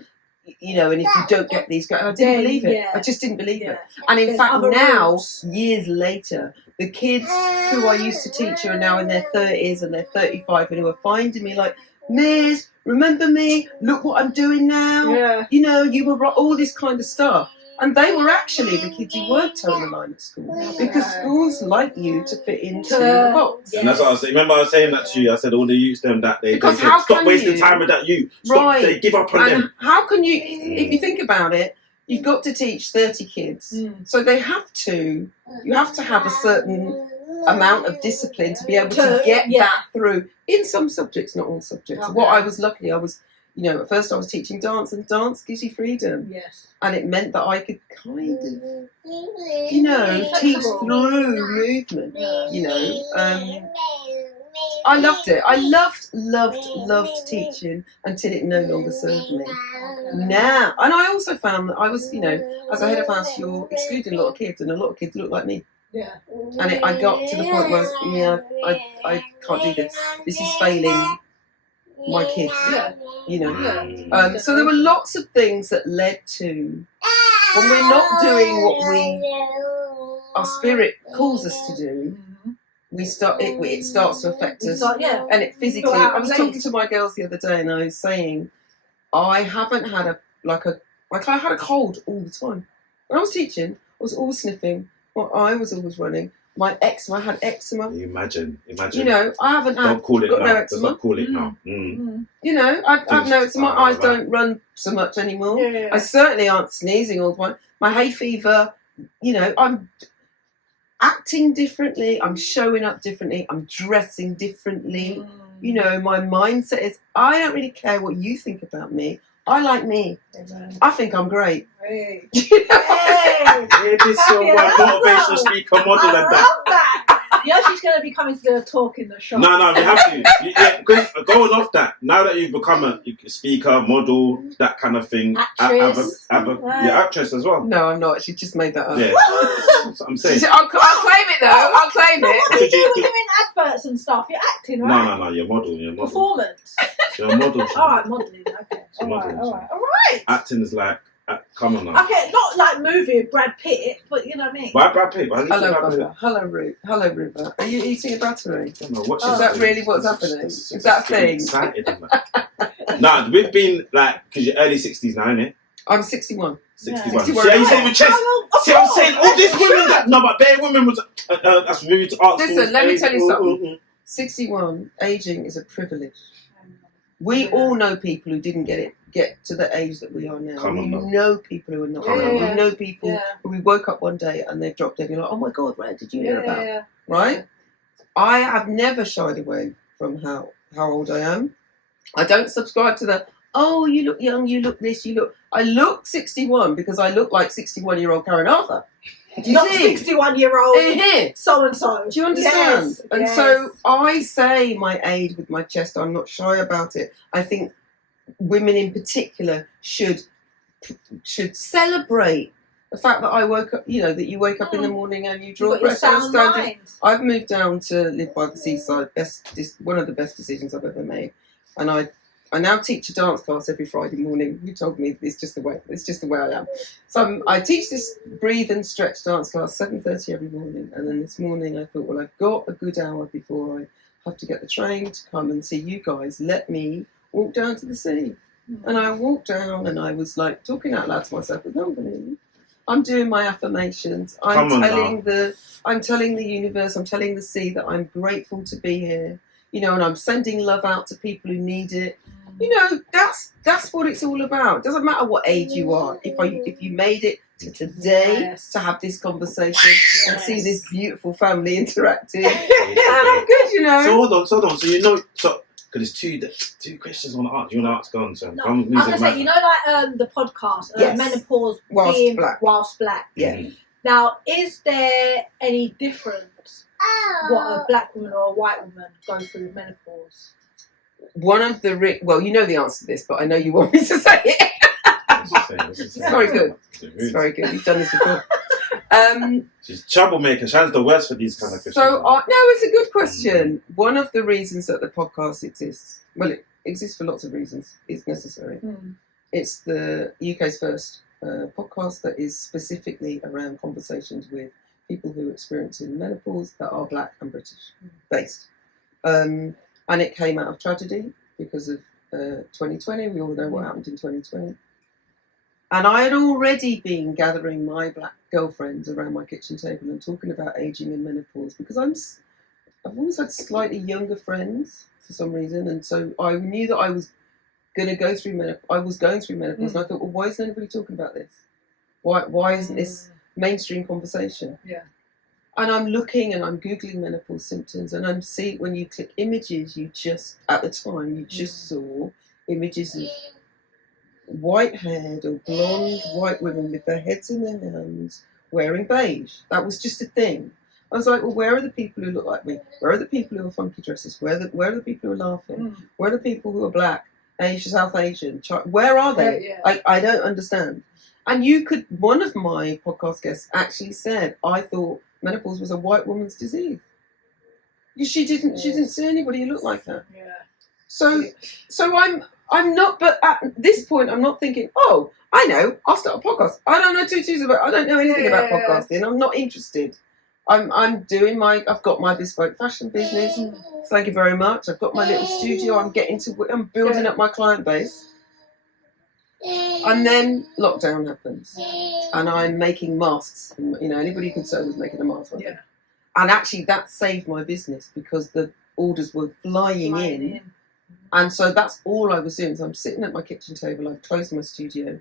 you know, and if you don't get these, I didn't believe it. I just didn't believe it. And in fact, now, years later, the kids who I used to teach who are now in their 30s and they're 35 and who are finding me like, Miss, remember me? Look what I'm doing now. Yeah. You know, you were all this kind of stuff. And they were actually the kids who weren't toeing the line at school. Because schools like you to fit into the box. And that's what I was saying. Remember I was saying that to you? I said all the youths them that they said, stop wasting time with that youth. Stop, they give up on them. How can you, if you think about it, you've got to teach 30 kids. So you have to have a certain amount of discipline to be able to get that through in some subjects, not all subjects. What I was lucky, you know, at first I was teaching dance, and dance gives you freedom. Yes. And it meant that I could kind of, you know, teach through movement, you know. I loved it. I loved teaching until it no longer served me. Now, and I also found that I was, you know, as a head of house, you're excluding a lot of kids, and a lot of kids look like me. Yeah. And I got to the point where I can't do this. This is failing my kids, you know. So there were lots of things that led to when we're not doing what our spirit calls us to do. It starts to affect us, and it physically. I was talking to my girls the other day, and I was saying, I haven't had I had a cold all the time. When I was teaching, I was always sniffing. My eye was always running. My eczema, I had eczema. Imagine. You know, I haven't had. Don't call it now. No eczema. Don't call it now. You know, I've no eczema. My eyes don't run so much anymore. I certainly aren't sneezing all the time. My hay fever, you know, I'm acting differently. I'm showing up differently. I'm dressing differently. You know, my mindset is, I don't really care what you think about me. I like me. Amen. I think I'm great. Hey. You know? Yeah, this is motivational speaker model and that. Yeah, she's going to be coming to the talk in the shop. No, we have to. Yeah, because going off that, now that you've become a speaker, model, that kind of thing, actress, actress as well. No, I'm not. She just made that up. Yeah, that's what I'm saying. I'll claim it though. I'll claim it. You're doing adverts and stuff. You're acting, right? No, you're model. Performance. You're a model. All right, modelling. Okay. All right. Acting is like, come on now. Okay, not like movie with Brad Pitt, but you know what I mean. Why Brad Pitt? Hello, Ruth. Are you eating a battery? I don't know, is that really what's happening? Is that a thing? Excited, Nah, we've been like, because you're early 60s now, innit? I'm 61. 61. See how you say with chest? See what I'm saying? All these women but bare women was that's rude to ask. Listen, let me tell you something. 61, aging is a privilege. We all know people who didn't get to the age that we are now. We know people who are not now. We know people who we woke up one day and they've dropped dead. You're like, oh my God, where did you hear about? Right? I have never shied away from how old I am. I don't subscribe to the, oh, you look young, you look this, you look. I look 61 because I look like 61-year-old Karen Arthur. Do you not see? 61-year-old so and so. Do you understand? Yes, and so I say my age with my chest. I'm not shy about it. I think women in particular should celebrate the fact that I woke up. You know, that you wake up in the morning and you draw breath. I've moved down to live by the seaside. One of the best decisions I've ever made. And I now teach a dance class every Friday morning. You told me it's just the way I am. So I teach this breathe and stretch dance class 7:30 every morning. And then this morning I thought, well, I've got a good hour before I have to get the train to come and see you guys. Let me walk down to the sea. And I walked down and I was like talking out loud to myself with nobody. I'm doing my affirmations. I'm telling the universe, I'm telling the sea that I'm grateful to be here. You know, and I'm sending love out to people who need it. You know, that's what it's all about. It doesn't matter what age you are. If you made it to today to have this conversation and see this beautiful family interacting, and I'm good, you know. So hold on. So you know, because there's two questions I want to ask. You want to ask? Go on, so I was gonna say, you know, like the podcast, Menopause Whilst Black. Yeah. Now, is there any difference what a black woman or a white woman go through menopause? One of the well, you know the answer to this, but I know you want me to say it. It's very good. It's very good. You've done this before. She's troublemaker. Shannon's the worst for these kind of questions. So, no, it's a good question. One of the reasons that the podcast exists, well, it exists for lots of reasons, it's necessary, It's the UK's first podcast that is specifically around conversations with people who are experiencing menopause that are Black and British based. And it came out of tragedy because of 2020. We all know what happened in 2020. And I had already been gathering my Black girlfriends around my kitchen table and talking about aging and menopause because I've always had slightly younger friends for some reason, and so I knew that I was going to go through menopause. I was going through menopause, and I thought, well, why isn't anybody talking about this? Why isn't this mainstream conversation? Yeah. And I'm looking and I'm Googling menopause symptoms, and I'm seeing when you click images, at the time, you just saw images of white-haired or blonde white women with their heads in their hands wearing beige. That was just a thing. I was like, well, where are the people who look like me? Where are the people who are funky dresses? Where are the people who are laughing? Where are the people who are Black, Asian, South Asian? Where are they? I don't understand. And one of my podcast guests actually said, I thought menopause was a white woman's disease. Because she didn't see anybody who looked like her. Yeah. So I'm not, but at this point I'm not thinking, oh, I know, I'll start a podcast. I don't know I don't know anything about podcasting. I'm not interested. I've got my bespoke fashion business. Thank you very much. I've got my little studio. I'm building up my client base. And then lockdown happens, and I'm making masks. Anybody who could sew was making a mask. Yeah. And actually, that saved my business because the orders were flying in. And so that's all I was doing. So I'm sitting at my kitchen table. I've closed my studio.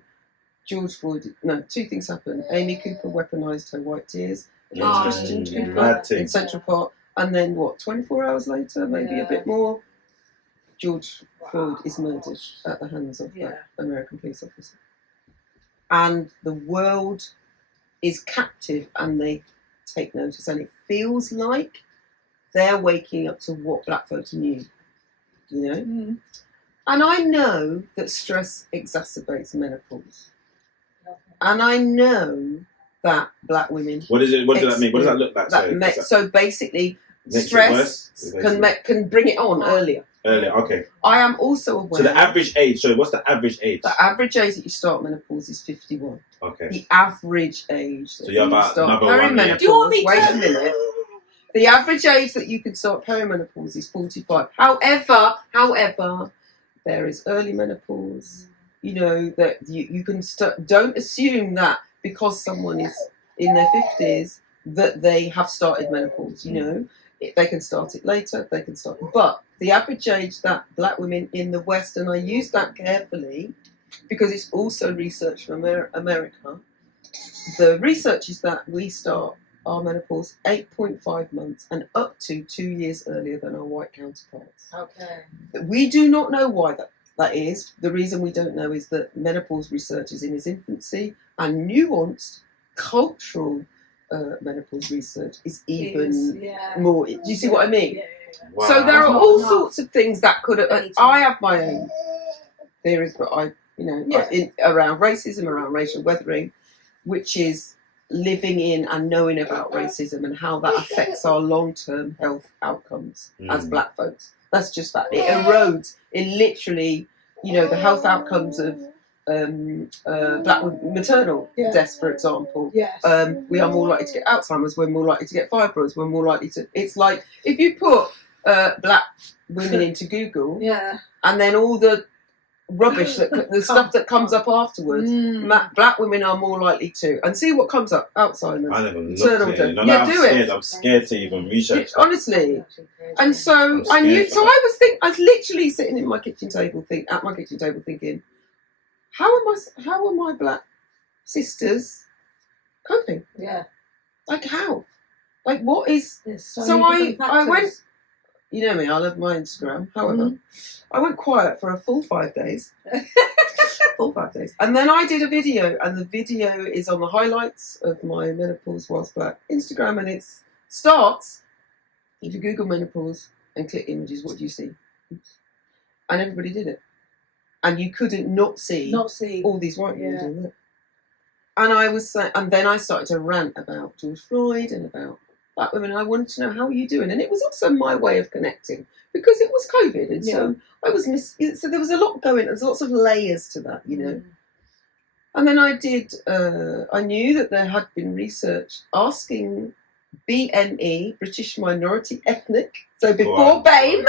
Two things happened. Amy Cooper weaponised her white tears against Christian Cooper in Central Park. And then 24 hours later, maybe a bit more, George Floyd is murdered at the hands of that American police officer. And the world is captive and they take notice. And it feels like they're waking up to what Black folks knew. And I know that stress exacerbates menopause. And I know that Black women... What does that mean? What does that look like? So basically, stress can bring it on earlier. Earlier, okay. I am also aware... So the average age, what's the average age? The average age that you start menopause is 51. Okay. The average age that you're about start another 1 year. Do you want me Wait a minute. The average age that you can start perimenopause is 45. However, there is early menopause. That you can start. Don't assume that because someone is in their 50s that they have started menopause. They can start it later. But the average age that Black women in the West, and I use that carefully because it's also research from America. The research is that we start our menopause 8.5 months and up to 2 years earlier than our white counterparts. Okay. We do not know why that is. The reason we don't know is that menopause research is in its infancy, and nuanced cultural menopause research is even more. Do you see what I mean? Yeah. Wow. So there are all sorts of things that could have. I have my own theories, but around racism, around racial weathering, which is living in and knowing about racism and how that affects our long-term health outcomes as Black folks. That's just that. It erodes. It literally, the health outcomes of Black maternal deaths, for example. Yes. We are more likely to get Alzheimer's. We're more likely to get fibroids. We're more likely to... It's like, if you put Black women into Google, and then all the rubbish, the stuff that comes up afterwards, Black women are more likely to, and see what comes up. Alzheimer's. I never looked at it. I'm scared to even research that. Honestly. And so I was literally sitting at my kitchen table thinking, how are my Black sisters coping? Yeah. Like how? Like what is... So I went... You know me, I love my Instagram. However, I went quiet for a full 5 days. And then I did a video, and the video is on the highlights of my Menopause Whilst Black Instagram, and it starts, if you Google menopause and click images, what do you see? And everybody did it. And you couldn't not see all these white women doing that. And then I started to rant about George Floyd and about black women, and I wanted to know, how are you doing? And it was also my way of connecting, because it was COVID, and so I was so there was a lot going. There's lots of layers to that, you know. And then I knew that there had been research asking BME, British Minority Ethnic, so before BAME,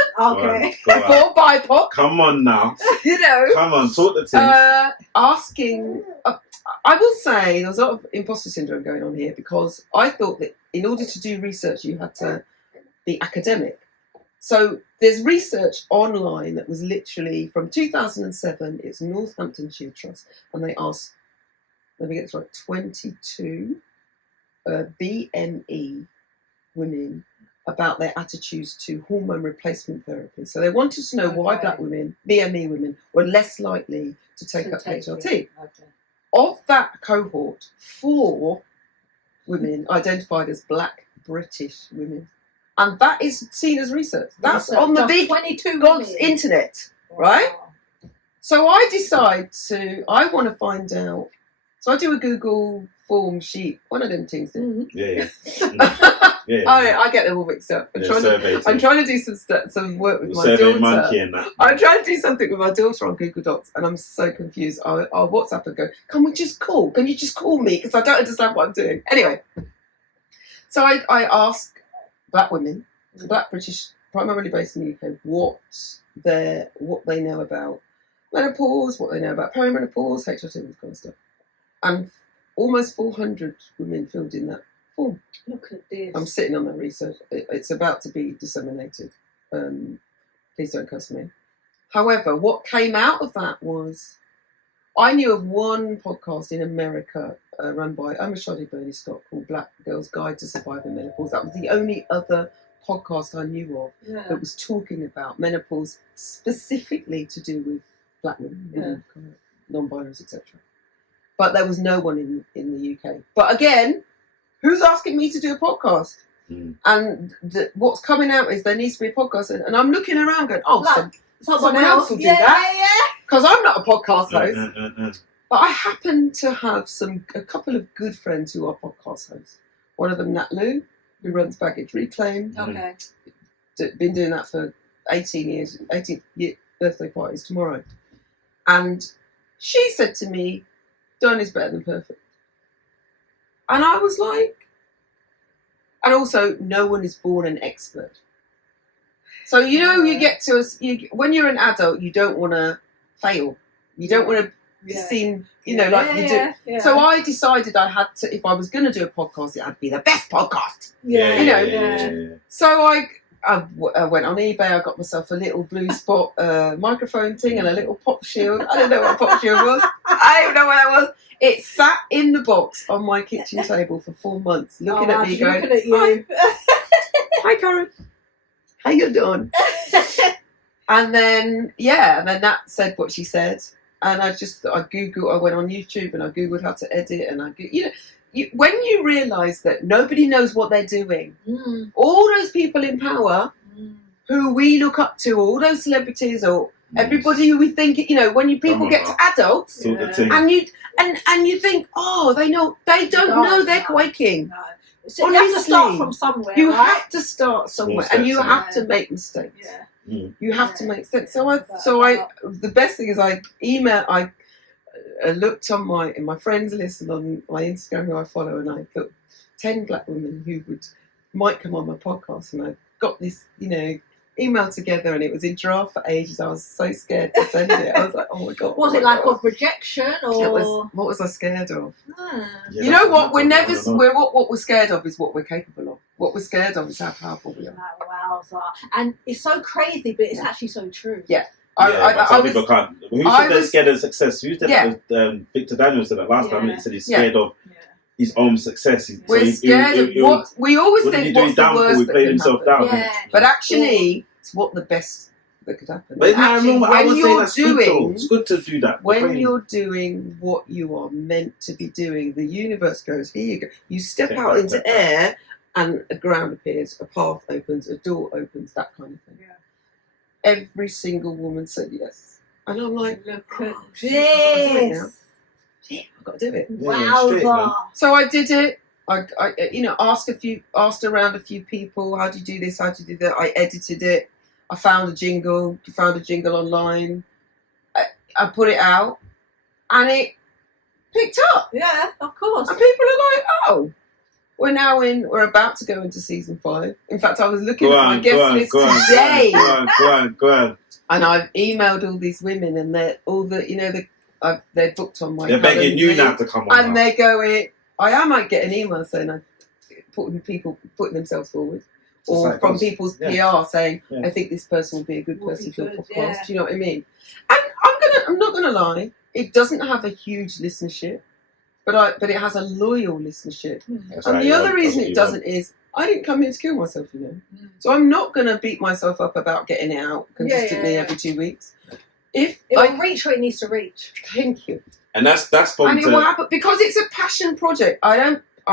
before BIPOC. Come on now. You know. Come on, talk the things. Asking, I will say there's a lot of imposter syndrome going on here, because I thought that in order to do research, you had to be academic. So there's research online that was literally from 2007. It's Northamptonshire Trust, and they asked, let me get this right, 22 BME women about their attitudes to hormone replacement therapy. So they wanted to know why black women, BME women, were less likely to take up HRT. Of that cohort, 4 women identified as black British women. And that is seen as research. That's on the big God's internet, right? So I decide I want to find out. So I do a Google form sheet, one of them things. Yeah. I get them all mixed up. I'm trying to do some work with my daughter. I'm trying to do something with my daughter on Google Docs, and I'm so confused. I'll WhatsApp and go, can you just call me? Because I don't understand what I'm doing. Anyway, so I ask black women, black British, primarily based in the UK, what they know about menopause, what they know about perimenopause, HRT, this kind of stuff. And almost 400 women filled in that form. Look at this. I'm sitting on that research. It's about to be disseminated. Please don't cuss me. However, what came out of that was, I knew of one podcast in America run by Amashadi Bernie Scott called Black Girl's Guide to Surviving Menopause. That was the only other podcast I knew of that was talking about menopause specifically to do with black women, non-binaries, etc. But there was no one in the UK. But again, who's asking me to do a podcast? And what's coming out is there needs to be a podcast. And I'm looking around going, someone else will do that. Because I'm not a podcast host. But I happen to have a couple of good friends who are podcast hosts. One of them, Nat Lou, who runs Baggage Reclaim. Okay. Been doing that for 18 years, 18th birthday parties tomorrow. And she said to me, done is better than perfect. And I was like, and also, no one is born an expert. So, you know, you get to when you're an adult, you don't want to fail. You don't want to be seen, you know, like you do. Yeah. So I decided I had to, if I was going to do a podcast, it had to be the best podcast. So I went on eBay, I got myself a little blue spot microphone thing and a little pop shield. I don't know what a pop shield was. I don't know what that was. It sat in the box on my kitchen table for 4 months, looking at me going, looking at you. Hi Karen, how you doing? And then Nat said what she said. And I went on YouTube and I Googled how to edit, and when you realise that nobody knows what they're doing, all those people in power who we look up to, all those celebrities or everybody who we think, when people get to adults, and you think, they don't know they're quaking. No. So you have to start from somewhere. You have to start somewhere, and you have to make mistakes. Yeah. You have to make mistakes. The best thing is I looked on my friends list and on my Instagram who I follow, and I put 10 black women who might come on my podcast, and I got this, email together, and it was in draft for ages. I was so scared to send it. I was like, oh my god. Was it like of rejection, or what was I scared of? You know what? What we're scared of is what we're capable of. What we're scared of is how powerful we are. Wowza. And it's so crazy, but it's actually so true. Yeah. Some people can't. Who said they're scared of success? Who said that? Victor Daniels said that last time. He said he's scared of his own success. We're scared of what we always think. What's the worst he played himself down. But actually, it's what the best that could happen. But it's good to do that. When you're doing what you are meant to be doing, the universe goes, here you go. You step out into air, and a ground appears, a path opens, a door opens, that kind of thing. Yeah. Every single woman said yes. And I'm like, look at this. I've got to do it. Wow. So I did it, asked around a few people, how do you do this, how do you do that? I edited it. I found a jingle online. I put it out, and it picked up. Yeah, of course. And people are like, oh, we're about to go into season 5. In fact, I was looking at my guest list today. Go on. And I've emailed all these women, and they're booked on my. They're begging you now to come on. And they're going. I might get an email saying people putting themselves forward, or from people's PR saying, "I think this person will be a good person for your podcast." Yeah. Do you know what I mean? And I'm not gonna lie, it doesn't have a huge listenership, but it has a loyal listenership. And the other reason it doesn't is I didn't come here to kill myself, So I'm not gonna beat myself up about getting it out consistently every 2 weeks. If it will reach where it needs to reach. Thank you. And that's fun. And it will happen because it's a passion project. I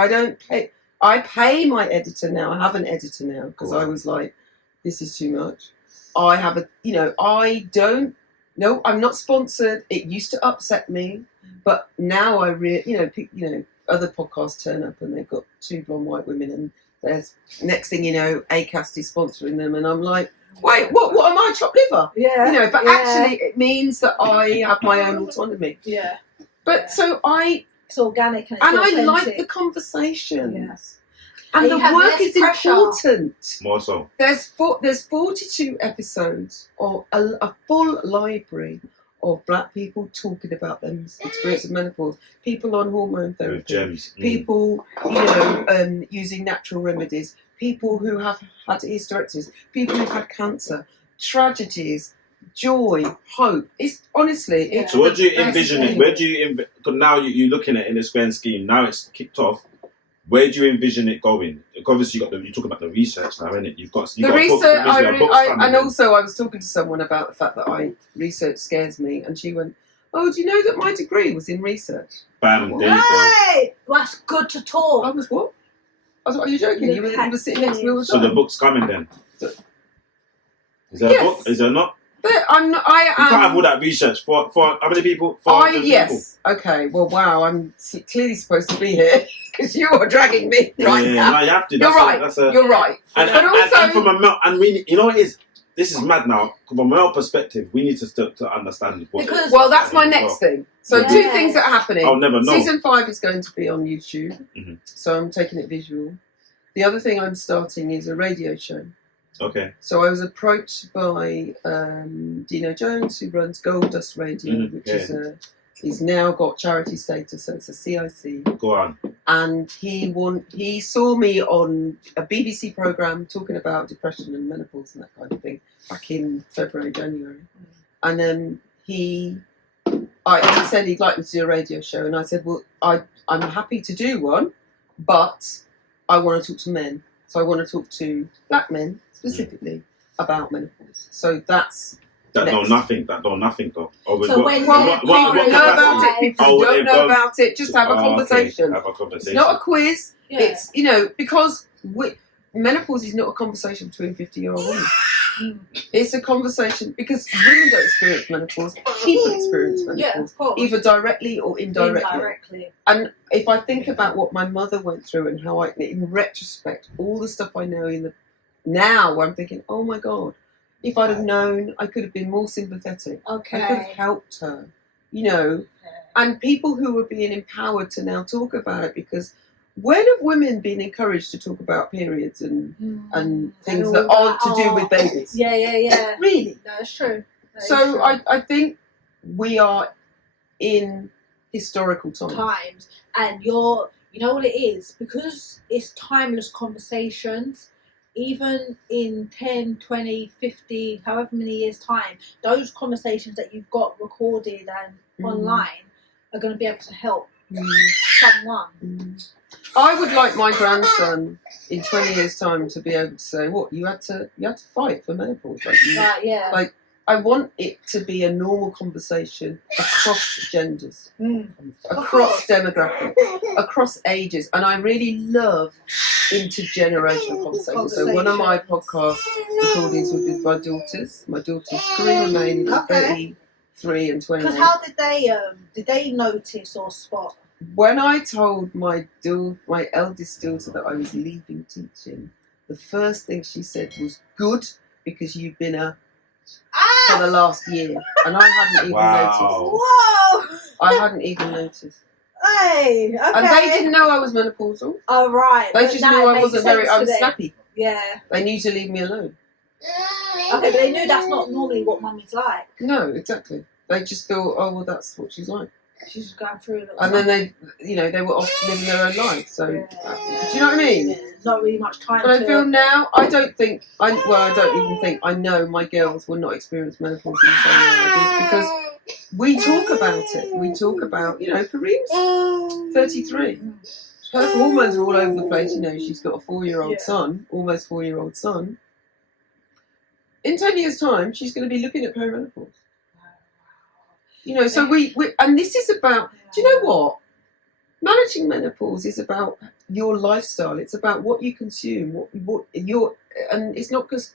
don't pay. I pay my editor now. I have an editor now because I was like, this is too much. I have I don't. No, I'm not sponsored. It used to upset me, but now I other podcasts turn up and they've got 2 blonde white women, and there's next thing you know, Acast is sponsoring them, and I'm like, wait, what am I, chopped liver? Yeah. But actually it means that I have my own autonomy. Yeah. But so it's organic and I like the conversations. Yes. And the work is important. More so. There's 42 episodes of a full library of black people talking about their experience of menopause, people on hormone therapy, people using natural remedies, people who have had hysterectomies, people who've had cancer, tragedies, joy, hope. It's honestly. It's so what do you envision it? Where do you? Because now you're looking at it in this grand scheme. Now it's kicked off. Where do you envision it going? Obviously, you talk about the research now, innit? You've got the research. And also, I was talking to someone about the fact that research scares me, and she went, "Oh, do you know that my degree was in research?" Bam, there you go. That's good to talk. I was what? I was like, are you joking? You were sitting next to me all the time. So the book's coming then. Is there a book? Is there not? But I'm not. I am. You can't have all that research for how many people? Yes. People? Okay. Well, wow. I'm clearly supposed to be here because you are dragging me right now. No, you have to. You're right. You're right. And from a male, and we, you know what it is? This is mad now. From a male perspective, we need to understand what. Well, that's my next thing. So 2 things that are happening. I'll never know. Season 5 is going to be on YouTube, so I'm taking it visual. The other thing I'm starting is a radio show. Okay. So I was approached by Dino Jones, who runs Gold Dust Radio, which he's now got charity status, so it's a CIC. Go on. And he saw me on a BBC programme talking about depression and menopause and that kind of thing back in February, January. And then he said he'd like me to do a radio show, and I said, well, I'm happy to do one, but I want to talk to men. So I want to talk to black men specifically about menopause. So that's that know nothing though. So when people know about it, people don't know about it. Just have a conversation. Okay. Have a conversation. It's not a quiz. Yeah. It's because menopause is not a conversation between 50-year-old women. It's a conversation because women don't experience menopause. People experience menopause, either directly or indirectly. And if I think about what my mother went through and how in retrospect, all the stuff I know now, I'm thinking, oh my God, if I'd have known, I could have been more sympathetic. Okay. I could have helped her, And people who are being empowered to now talk about it, because when have women been encouraged to talk about periods and things that aren't to do with babies? Yeah. Really? That's true. I think we are in historical times. And you know what it is? Because it's timeless conversations, even in 10, 20, 50, however many years' time, those conversations that you've got recorded and online are going to be able to help someone. I would like my grandson in 20 years' time to be able to say, "What you had to fight for menopause." Like I want it to be a normal conversation across genders, across demographics, across ages, and I really love intergenerational conversations. So one of my podcast recordings was with my daughters. My daughters, Kareem and Maine, 33 and 21. Because how did they notice or spot? when I told my eldest daughter that I was leaving teaching, the first thing she said was, "Good, because you've been for the last year," and I hadn't even noticed. Whoa! I hadn't even noticed. Hey, okay. And they didn't know I was menopausal. Oh, right. They just knew I wasn't I was snappy. Yeah. They knew to leave me alone. Okay, but they knew that's not normally what mummy's like. No, exactly. They just thought, oh, well, that's what she's like. She's just going through a little. And then they were off living their own life. So, do you know what I mean? Yeah, not really much time. But I feel now, I don't even think, I know my girls will not experience menopause in the same way I do, because we talk about it. We talk about, Kareem's 33. Her hormones are all over the place. She's got a 4-year-old son, almost 4-year-old son. In 10 years' time, she's going to be looking at perimenopause. So we and this is about, do you know what? Managing menopause is about your lifestyle. It's about what you consume, and it's not just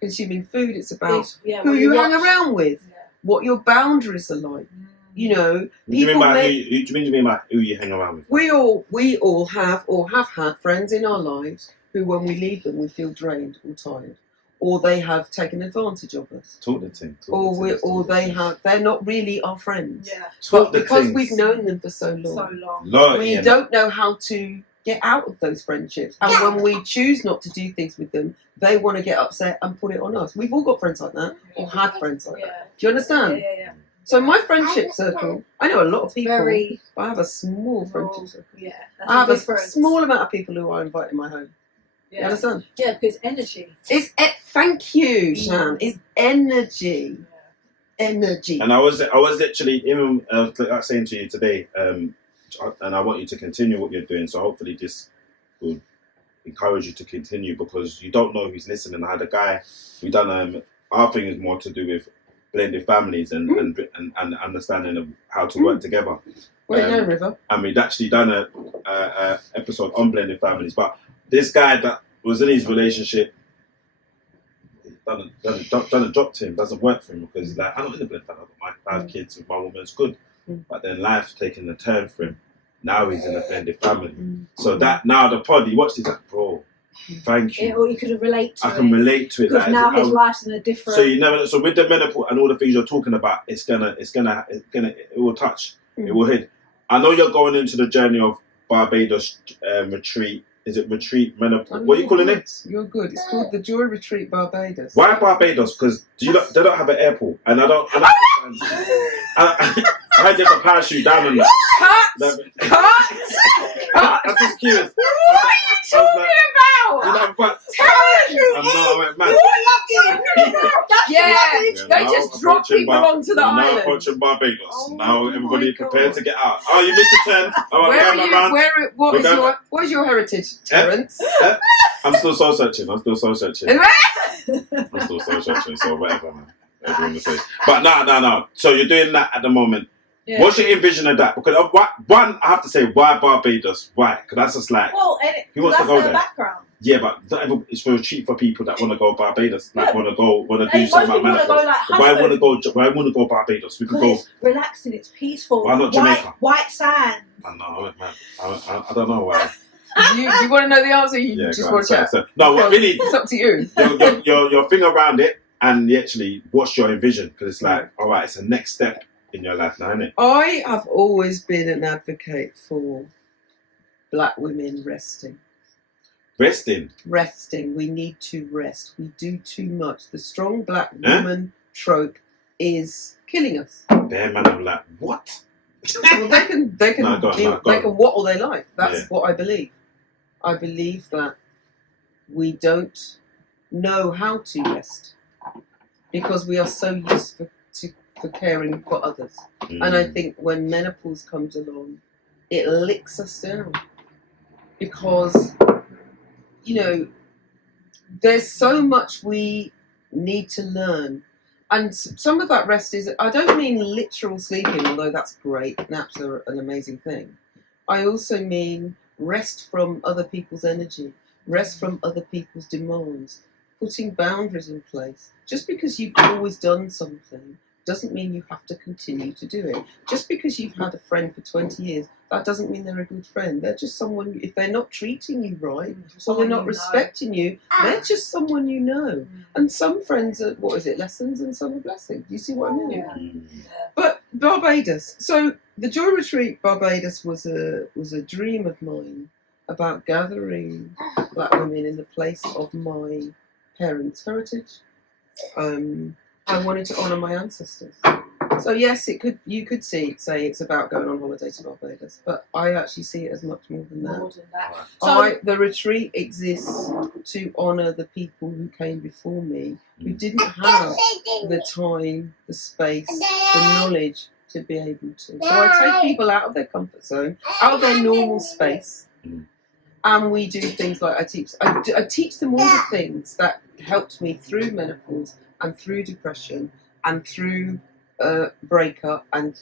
consuming food. It's about who you hang around with, what your boundaries are like. Do you mean by who you hang around with? We all have or have had friends in our lives who, when we leave them, we feel drained or tired, or they have taken advantage of us. They're not really our friends. Yeah. But because we've known them for so long, we don't know how to get out of those friendships. And when we choose not to do things with them, they want to get upset and put it on us. We've all got friends like that, or had friends like that. Do you understand? Yeah. So my friendship circle, I know a lot of people, but I have a small friendship circle. Yeah. I have a small amount of people who I invite in my home. You understand? Yeah, because energy. Thank you, Shan. It's energy. Energy. And I was literally even saying to you today, and I want you to continue what you're doing. So hopefully this will encourage you to continue, because you don't know who's listening. I had a guy who done our thing is more to do with blended families and understanding of how to work together. Well, River. And we'd actually done a episode on blended families, but this guy that was in his relationship done dropped him, doesn't work for him, because he's like, I'm not in a blended family, I've got my 5 kids with my woman, it's good. But then life's taking a turn for him. Now he's in a blended family. So that now the pod, he watched, he's like, bro, thank you. Or you could relate to it. I can relate to it. Because now his life's in a different. So with the menopause and all the things you're talking about, it will touch. It will hit. I know you're going into the journey of Barbados retreat. Is it retreat menopause? What are you calling it? You're good. It's called the Joy Retreat Barbados. Why Barbados? Because they don't have an airport, and I don't. I had to get a parachute down on that. Cut! I'm just curious. What are you talking about? I went mad. They just drop people onto the island. Now approaching Barbados. Now everybody prepared to get out. Oh, you missed the turn. What is your heritage, Terence? I'm still soul searching. So whatever, man. But no. So you're doing that at the moment. Yeah. What's your envision of that? Because one, I have to say, why Barbados? Why? Because that's just like, who wants to go there? Background. Yeah, but it's for a treat for people that want to go Barbados, want to do something like that. Why want to go Barbados? We could go. It's relaxing. It's peaceful. Why not Jamaica? White sand. I know, man. I don't know why. Do you want to know the answer? You just want to chat. No, really. It's up to you. Your thing around it, and actually, what's your envision? Because it's like, all right, it's a next step in your life now, isn't it? I have always been an advocate for black women resting. Resting. We need to rest. We do too much. The strong black woman trope is killing us. Damn, man, I'm like, what? Well, they can what all they like. That's what I believe. I believe that we don't know how to rest because we are so used for caring for others. And I think when menopause comes along, it licks us down because, there's so much we need to learn. And some of that rest is, I don't mean literal sleeping, although that's great. Naps are an amazing thing. I also mean rest from other people's energy, rest from other people's demands, putting boundaries in place. Just because you've always done something doesn't mean you have to continue to do it. Just because you've had a friend for 20 years that doesn't mean they're a good friend. They're just someone, if they're not treating you right, or they're Someone not you respecting you, they're just someone you know. know. And some friends are, lessons, and some are blessings. Do you see what I mean? Yeah. But Barbados. So the Joy Retreat Barbados was a dream of mine about gathering black women in the place of my parents' heritage. I wanted to honour my ancestors. So yes, you could say it's about going on holiday to Barbados, but I actually see it as much more than that. More than that. So, The retreat exists to honour the people who came before me, who didn't have the time, the space, the knowledge to be able to. So I take people out of their comfort zone, out of their normal space, and we do things like I teach them all the things that helped me through menopause and through depression and through breakup and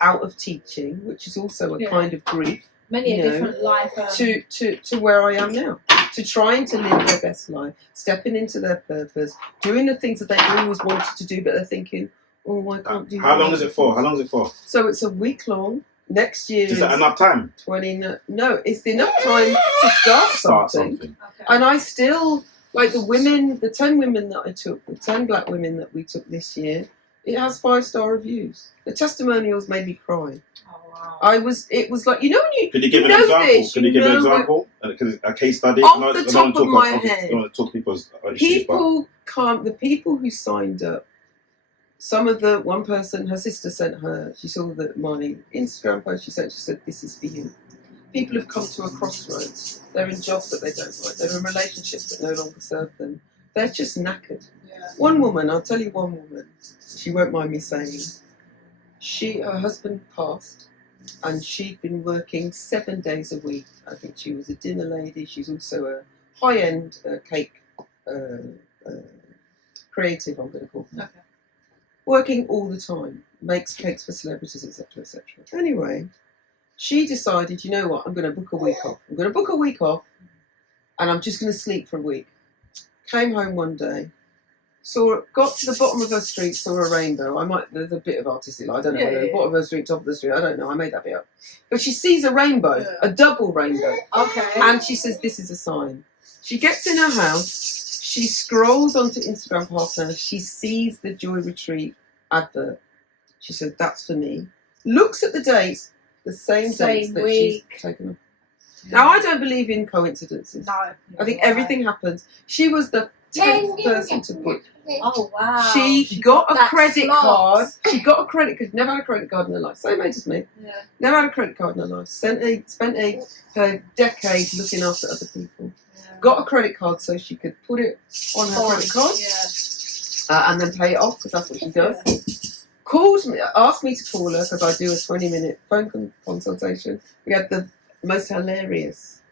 out of teaching, which is also a kind of grief. Many a different life. To where I am now, to trying to live their best life, stepping into their purpose, doing the things that they always wanted to do, but they're thinking, oh, I can't do that. How long is it for? So it's a week long. Next year is that enough time? 20. No, it's enough time to start something. Okay. And I still, like the 10 women that I took, the 10 black women that we took this year, it has 5-star reviews. The testimonials made me cry. Oh, wow. It was like, when you. Could you give an example? Could you give an example? A case study? Off the top of my head. I don't want to talk people's People can't, the people who signed up, one person, her sister sent her, she saw my Instagram post, she said, this is for you. People have come to a crossroads. They're in jobs that they don't like. They're in relationships that no longer serve them. They're just knackered. Yeah. One woman, I'll tell you one woman, she won't mind me saying, her husband passed and she'd been working 7 days a week. I think she was a dinner lady. She's also a high-end cake creative, I'm going to call her. Okay. Working all the time, makes cakes for celebrities, etc., etc. Anyway, she decided, you know what, I'm going to book a week off. I'm going to book a week off and I'm just going to sleep for a week. Came home one day, got to the bottom of her street, saw a rainbow. There's a bit of artistic, I don't know, the bottom of her street, top of the street, I don't know, I made that bit up. But she sees a rainbow, a double rainbow. Okay. And she says, this is a sign. She gets in her house, she scrolls onto Instagram for half an hour, she sees the Joy Retreat advert. She said, that's for me. Looks at the dates, the same dates that she's taken off. Now, I don't believe in coincidences. No. I think everything happens. She was the 10th person to book. Oh, wow. She got a credit card. She got a credit card. Never had a credit card in her life. Same age as me. Yeah. Never had a credit card in her life. Spent her decade looking after other people. Yeah. Got a credit card so she could put it on her credit card. Yeah. And then pay it off, because that's what she does. Called me, asked me to call her because I do a 20-minute phone consultation. We had the most hilarious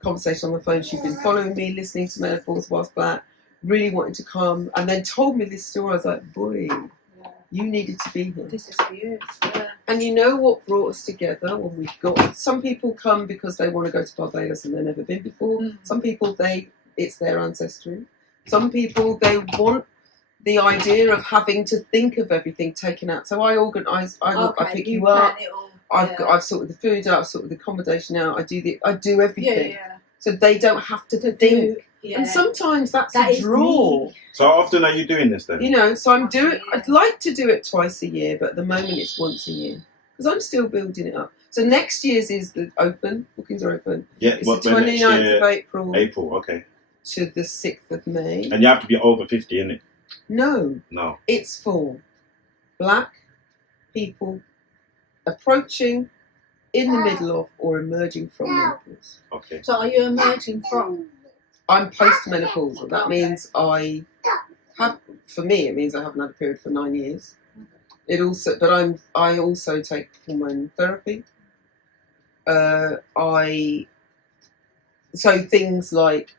conversation on the phone. She'd been following me, listening to Menopause Whilst Black, really wanted to come, and then told me this story. I was like, boy, you needed to be here. This is for you. Yeah. And you know what brought us together when we got... Some people come because they want to go to Barbados and they've never been before. Some people, it's their ancestry. Some people, they want the idea of having to think of everything taken out. So I organise, I pick you up. I've sorted the food out, I've sorted the accommodation out, I do everything. Yeah. So they don't have to think. Yeah. And sometimes that a draw. So how often are you doing this then? So I'd like to do it twice a year, but at the moment it's once a year. Because I'm still building it up. So next year's is the open, bookings are open. Yeah, it's the 29th of April. April, okay. To the 6th of May. And you have to be over 50, innit? No. It's for black people approaching, in the middle of, or emerging from menopause. Okay. So are you emerging from? I'm post-menopausal. That means it means I haven't had a period for 9 years. I also take hormone therapy. So things like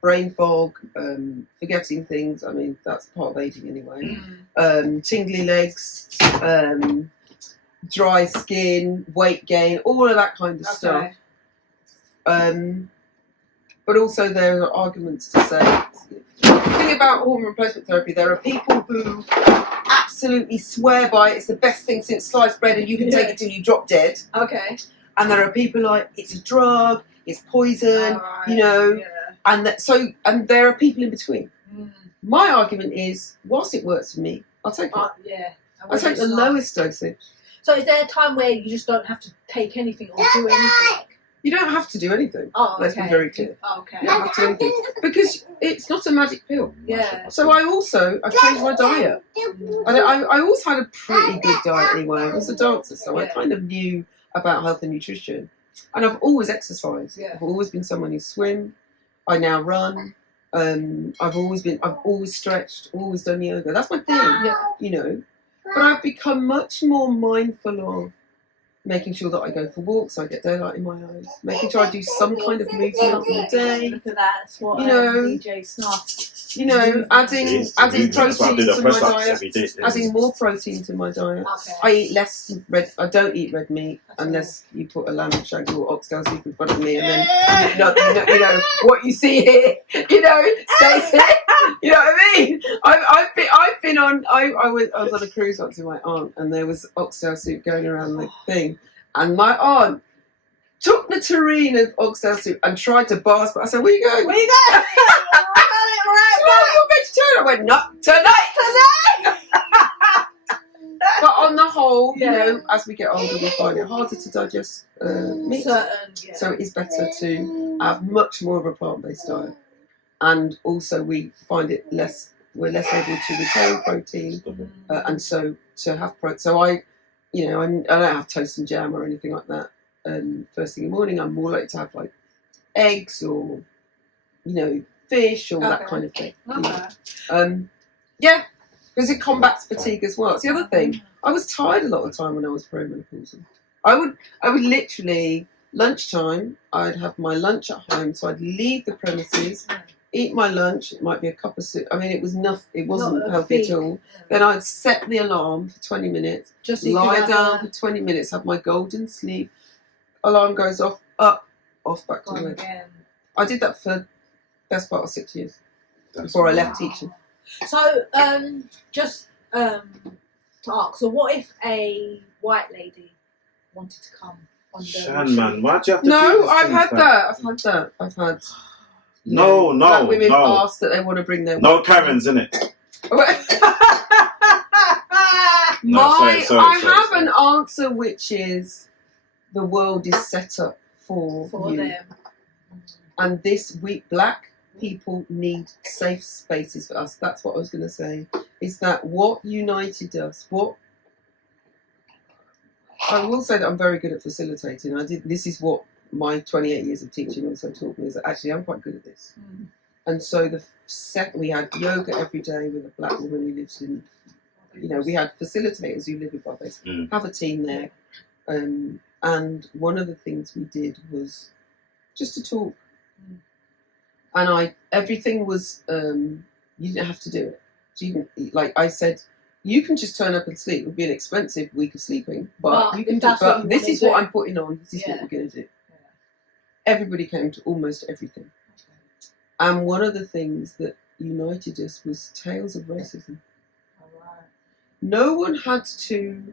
brain fog, forgetting things, I mean, that's part of aging anyway. Tingly legs, dry skin, weight gain, all of that kind of stuff. But also there are arguments to say, the thing about hormone replacement therapy, there are people who absolutely swear by it, it's the best thing since sliced bread and you can take it till you drop dead. Okay. and there are people like it's a drug, it's poison, you know, and and there are people in between. My argument is, whilst it works for me, I'll take it. I'll take the lowest dosage. So is there a time where you just don't have to take anything or do anything? You don't have to do anything. Let's be very clear. You don't have to do anything because it's not a magic pill. So I've changed my diet. I always had a pretty good diet anyway. I was a dancer, so I kind of knew about health and nutrition. And I've always exercised. I've always been someone who swim. I now run. I've always stretched, always done yoga. That's my thing, you know. But I've become much more mindful of making sure that I go for walks, I get daylight in my eyes, making sure I do some kind of movement in the day. Look at that, that's what DJ Snuff. You know, adding protein to my diet, adding more protein to my diet. I eat less red. I don't eat red meat unless you put a lamb shank or oxtail soup in front of me, and then you know what you see here. You know, stays here. You know what I mean? I've been on. I was on a cruise once with my aunt, and there was oxtail soup going around the thing, and my aunt took the tureen of oxtail soup and tried to bars, but I said, "Where you going? Where you going?" You're vegetarian. I went, not tonight. But on the whole, you know, as we get older, we find it harder to digest meat. So it is better to have much more of a plant-based diet. And also we find it we're less able to retain protein. And so to have protein. So I don't have toast and jam or anything like that. First thing in the morning, I'm more likely to have like eggs or, you know, fish or that kind of thing. Because it combats fatigue as well. It's the other thing. I was tired a lot of the time when I was perimenopausal. I would literally, lunchtime, I'd have my lunch at home, so I'd leave the premises, eat my lunch, it might be a cup of soup. I mean, it wasn't healthy at all. Then I'd set the alarm for 20 minutes, just lie down for 20 minutes, have my golden sleep, alarm goes off, off back to work. I did that for best part of 6 years before I left teaching. So, just to ask, so what if a white lady wanted to come on the Shan, man, why'd you have to do No, this I've thing, had Stan? that. I've had No, black women ask that they want to bring their no Karens, innit? I have an answer, which is the world is set up for you. them. And black people need safe spaces for us. That's what I was going to say. Is that what united us? I will say that I'm very good at facilitating. This is what my 28 years of teaching also taught me, is that actually I'm quite good at this. And so we had yoga every day with a black woman who lives in, you know, we had facilitators who live in Barbados, have a team there. And one of the things we did was just to talk. And everything was, you didn't have to do it. So you didn't, like I said, you can just turn up and sleep. It would be an expensive week of sleeping, but you can do. But this is what I'm putting on. This is what we're going to do. Everybody came to almost everything. And one of the things that united us was tales of racism. No one had to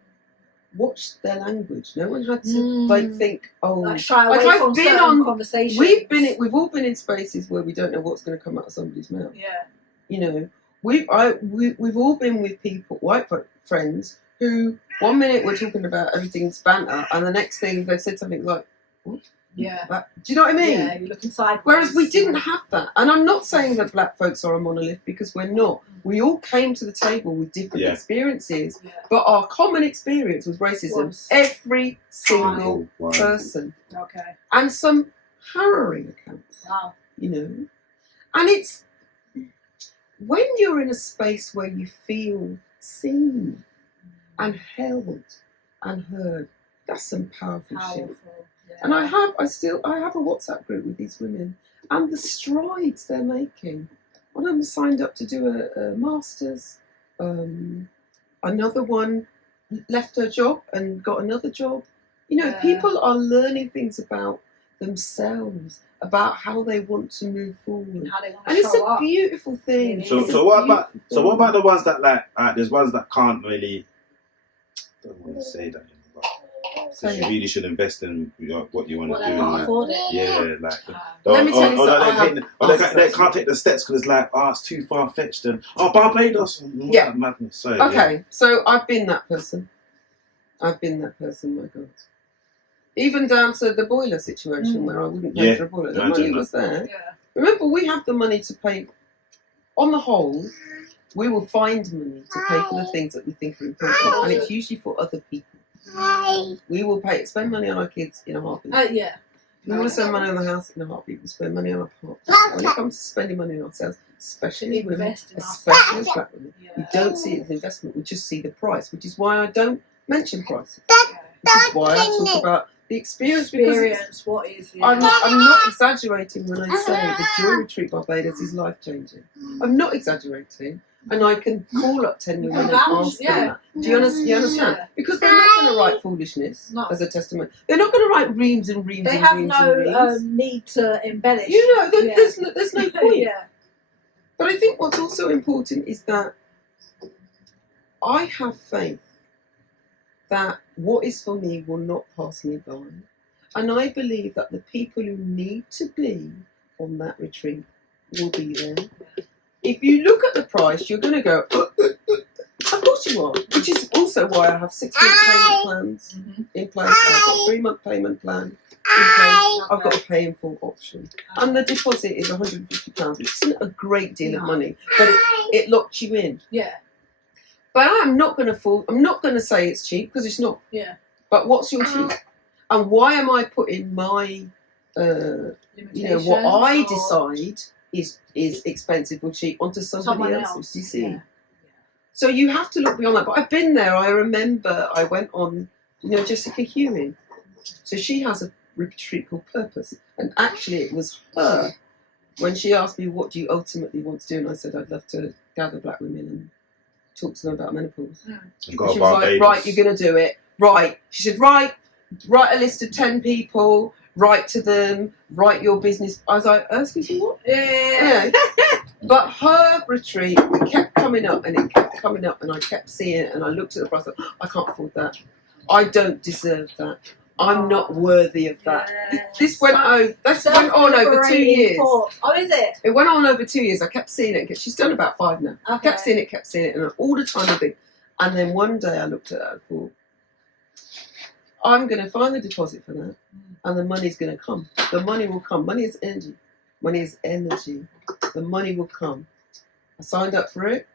watch their language. No one had to think, shy away from certain conversations. We've all been in spaces where we don't know what's going to come out of somebody's mouth. You know, we've all been with people, white friends, who 1 minute we're talking about everything's banter, and the next thing they've said something like, what? Do you know what I mean? Yeah, you're looking sideways. Whereas we didn't have that. And I'm not saying that black folks are a monolith, because we're not. We all came to the table with different experiences, but our common experience was racism. Every single person. And some harrowing accounts. You know? And it's when you're in a space where you feel seen and held and heard, that's some powerful shit. And I have a WhatsApp group with these women, and the strides they're making. One of them signed up to do a master's. Another one left her job and got another job. You know, people are learning things about themselves, about how they want to move forward, and it's a beautiful thing. So what about the ones that there's ones that can't really. I don't want to say that anymore. So you really should invest in what you want Well, to they do. can't Like, afford it. yeah, like. Let me tell you something. They can't take the steps because it's like, it's too far fetched. And Barbados. Yeah. Madness. So, Okay, so I've been that person. My God. Even down to the boiler situation where I wouldn't pay for a boiler. The money was there. Yeah. Remember, we have the money to pay. On the whole, we will find money to pay for the things that we think are important, and it's usually for other people. We will spend money on our kids in a heartbeat. Yeah. We want to spend money on the house in a heartbeat. We spend money on our partner. When it comes to spending money on ourselves, especially as women, especially as black women, we don't see it as investment. We just see the price, which is why I don't mention prices. Which is why I talk about the experience. Because what is? Yeah. I'm not exaggerating when I say the Joy Retreat Barbados is life changing. I'm not exaggerating, and I can call up 10 women and ask them that. Do you understand? Yeah. Because they're not going to write foolishness as a testimony. They're not going to write reams and reams They and have reams no and reams. need to embellish. You know, there's no point. Yeah. But I think what's also important is that I have faith that what is for me will not pass me by. And I believe that the people who need to be on that retreat will be there. If you look at the price, you're going to go, of course you are. Which is also why I have 6-month payment plans in place. I've got a 3-month payment plan in place. I've got a pay in full option. And the deposit is £150, which isn't a great deal of money, but it locks you in. Yeah. But I'm not going to say it's cheap because it's not. Yeah. But what's your cheap? And why am I putting my, what I decide is expensive or cheap onto somebody else's? You see. Yeah. So you have to look beyond that. But I've been there. I remember I went on, Jessica Hewing. So she has a retreat called Purpose, and actually it was her when she asked me, "What do you ultimately want to do?" And I said, "I'd love to gather black women and talk to them about menopause." She was like, "Right, you're going to do it. Right." She said, write a list of 10 people, write to them, write your business. I was like, excuse me, what? Yeah. But her retreat, it kept coming up and it kept coming up, and I kept seeing it, and I looked at the price, I can't afford that. I don't deserve that. I'm not worthy of that. This went on over 2 years. Oh, is it? It went on over 2 years. I kept seeing it. She's done about 5 now. I kept seeing it, and all the time I think. And then one day I looked at her and thought, I'm going to find the deposit for that, and the money's going to come. The money will come. Money is energy. Money is energy. The money will come. I signed up for it.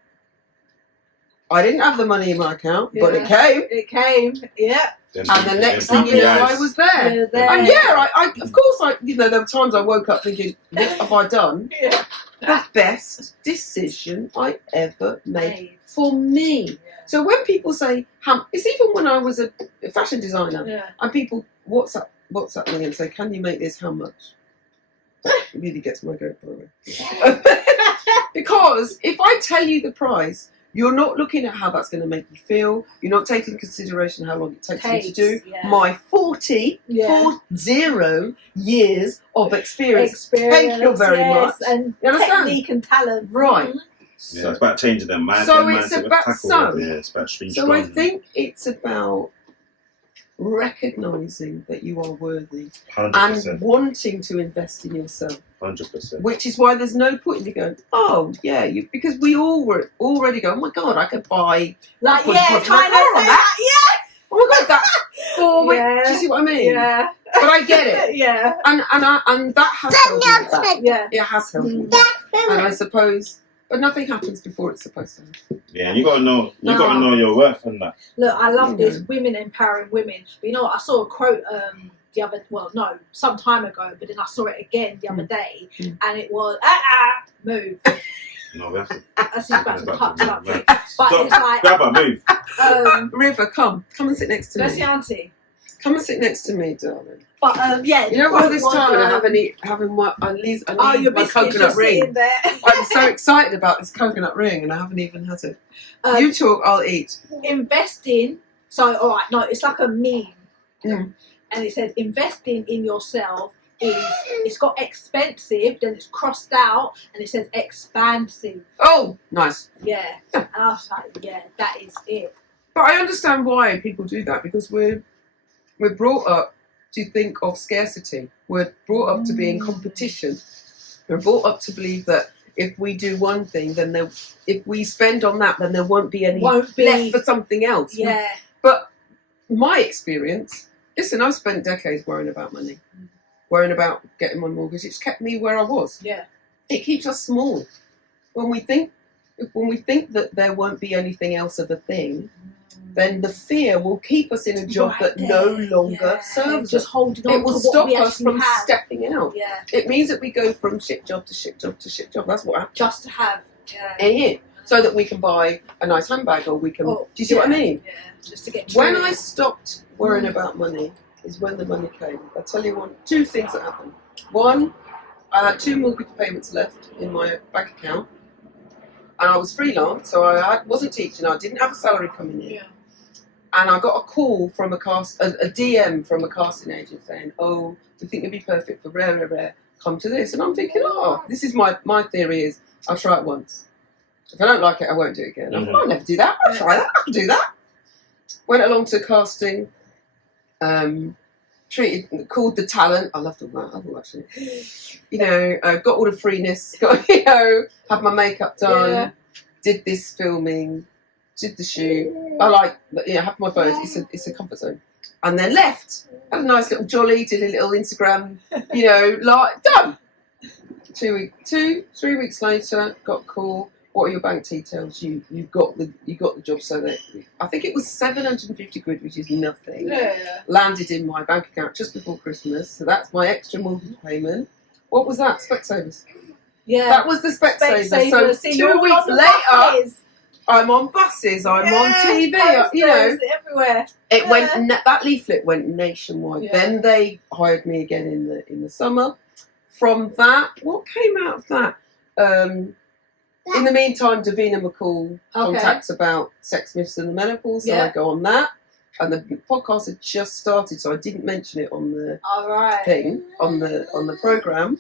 I didn't have the money in my account, but it came. It came, yeah. And the next thing you know, I was there. And I of course, there were times I woke up thinking, what have I done? Yeah. The best decision I ever made for me. Yeah. So when people say, it's even when I was a fashion designer, and people WhatsApp me and say, can you make this, how much? It really gets my goat, by the way. Because if I tell you the price, you're not looking at how that's going to make you feel. You're not taking into consideration how long it takes me to do my 40 years of experience. Thank you very much. And technique and talent. Right. Yeah, it's about changing their mindset. So it's about it's about being strong. So I think it's about recognising that you are worthy 100%. and wanting to invest in yourself. 100%. Which is why there's no point in you going, oh yeah, because we all were already go, oh my god, I could buy kind of that. Yeah. Oh my god, that's for me. Do you see what I mean? Yeah. But I get it. Yeah. And that has helped me with that. Yeah. It has helped me with that. And I suppose, but nothing happens before it's supposed to happen. Yeah, you gotta know your worth and that. Look, I love this, women empowering women. But you know what? I saw a quote some time ago, but then I saw it again the other day, and it was move. No, we have to. That's about to touch up. But it's like, grab her, move. River, come and sit next to me. That's the auntie. Come and sit next to me, darling. But you know what? This time I haven't eaten my coconut ring. I'm so excited about this coconut ring, and I haven't even had it. You talk, I'll eat. Investing. So, all right, no, it's like a meme, and it says investing in yourself it's got expensive, then it's crossed out, and it says expansive. Oh, nice. Yeah, and I was like, yeah, that is it. But I understand why people do that, because we're We're brought up to think of scarcity. We're brought up to be in competition. We're brought up to believe that if we do one thing, then if we spend on that, then there won't be any left for something else. Yeah. But my experience, listen, I've spent decades worrying about money, worrying about getting my mortgage. It's kept me where I was. Yeah. It keeps us small. When we think that there won't be anything else of a thing, then the fear will keep us in a job that no longer serves us. Just holding on. It will stop us from stepping out. Yeah. It means that we go from shit job to shit job to shit job. That's what happens. Just to have. Yeah. So that we can buy a nice handbag, or we can. Do you see what I mean? Yeah. Just to get. When I stopped worrying about money is when the money came. I'll tell you two things that happened. One, I had 2 mortgage payments left in my bank account, and I was freelance, so I wasn't teaching. I didn't have a salary coming in. Yeah. And I got a call from a DM from a casting agent saying, "Oh, we think you'd be perfect for rare. Come to this." And I'm thinking, "Oh, this is my theory is I'll try it once. If I don't like it, I won't do it again." I'll never do that. I'll try that. I can do that. Went along to casting. Called the talent. I loved all that. I thought actually, got all the freeness. Got had my makeup done. Yeah. Did this filming. Did the shoot. I have my photos. It's a comfort zone. And then left. Had a nice little jolly. Did a little Instagram. Done. 3 weeks later, got a call. What are your bank details? You got the job. So that I think it was 750 quid, which is nothing. Yeah. Landed in my bank account just before Christmas. So that's my extra mortgage payment. What was that? Specsavers. Yeah. That was the Specsavers. So 2 weeks later. I'm on buses. I'm on TV. Everywhere. It went. That leaflet went nationwide. Yeah. Then they hired me again in the summer. From that, what came out of that? In the meantime, Davina McCall contacts about sex myths and the menopause. So I go on that, and the podcast had just started, so I didn't mention it on the thing on the program.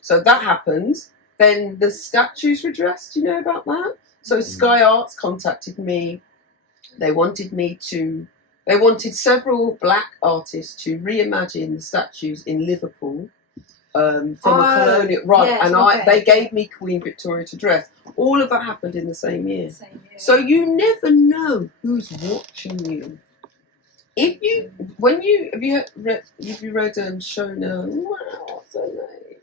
So that happened. Then the statues were dressed. Do you know about that? So Sky Arts contacted me. They wanted several black artists to reimagine the statues in Liverpool from a colonial they gave me Queen Victoria to dress. All of that happened in the same year. So you never know who's watching you. Have you read Shona? What's her name?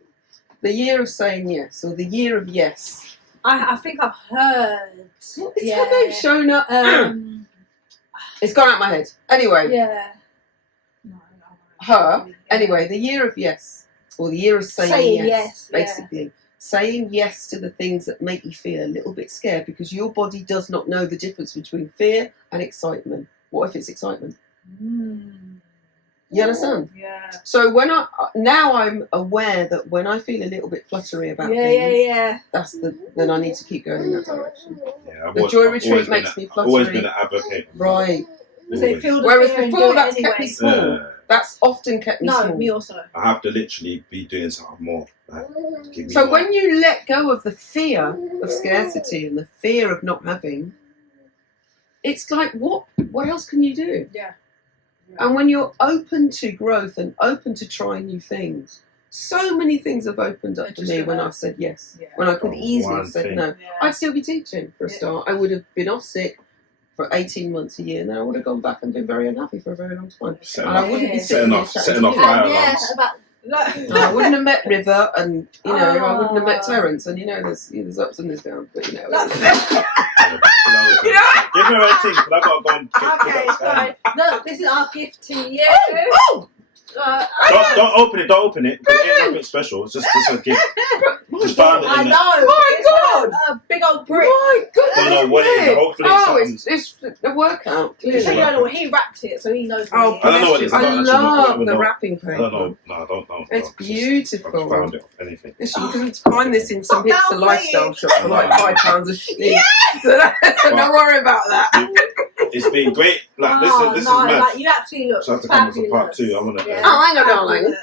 The Year of Saying Yes, or the Year of Yes. I think I've heard. It's her name, Shona. It's gone out my head. Anyway. Yeah. Her. Anyway, the Year of Yes, or the Year of Saying Yes, basically. Yeah. Saying yes to the things that make you feel a little bit scared, because your body does not know the difference between fear and excitement. What if it's excitement? You understand? Yeah. So I'm aware that when I feel a little bit fluttery about things, then I need to keep going in that direction. Yeah, the joy retreat makes me fluttery. Always been an advocate. Right. Whereas before that's kept me small. That's often kept me small. No, me also. I have to literally be doing something more. So when you let go of the fear of scarcity and the fear of not having, it's like, what else can you do? Yeah. And when you're open to growth and open to trying new things, so many things have opened up to me when I've said yes. Yeah. When I could easily have said no. Yeah. I'd still be teaching for a start. I would have been off sick for 18 months, a year, and then I would have gone back and been very unhappy for a very long time. I wouldn't be setting off fire alarms. I wouldn't have met River, and I wouldn't have met Terence, and there's ups and there's downs, but Give me a rating, but I've got to go and okay, look, this is our gift to you. Don't open it. Because it ain't nothing special. It's just a gift. Just found it in I there. know. My God! A big old brick. My God! Don't know what it is. Hopefully it's a workout. So you don't know, he wrapped it, so he knows. Oh, I don't know what it is. I love the wrapping paper. I don't know. No, don't. It's beautiful. I found it off anything. You can find this in some hipster lifestyle shop for like £5 a sheet. Yes! So don't worry about that. It's been great. Like this is mad. Like, you actually look so I have to come fabulous. for part 2. I'm gonna. Oh, hang on, darling.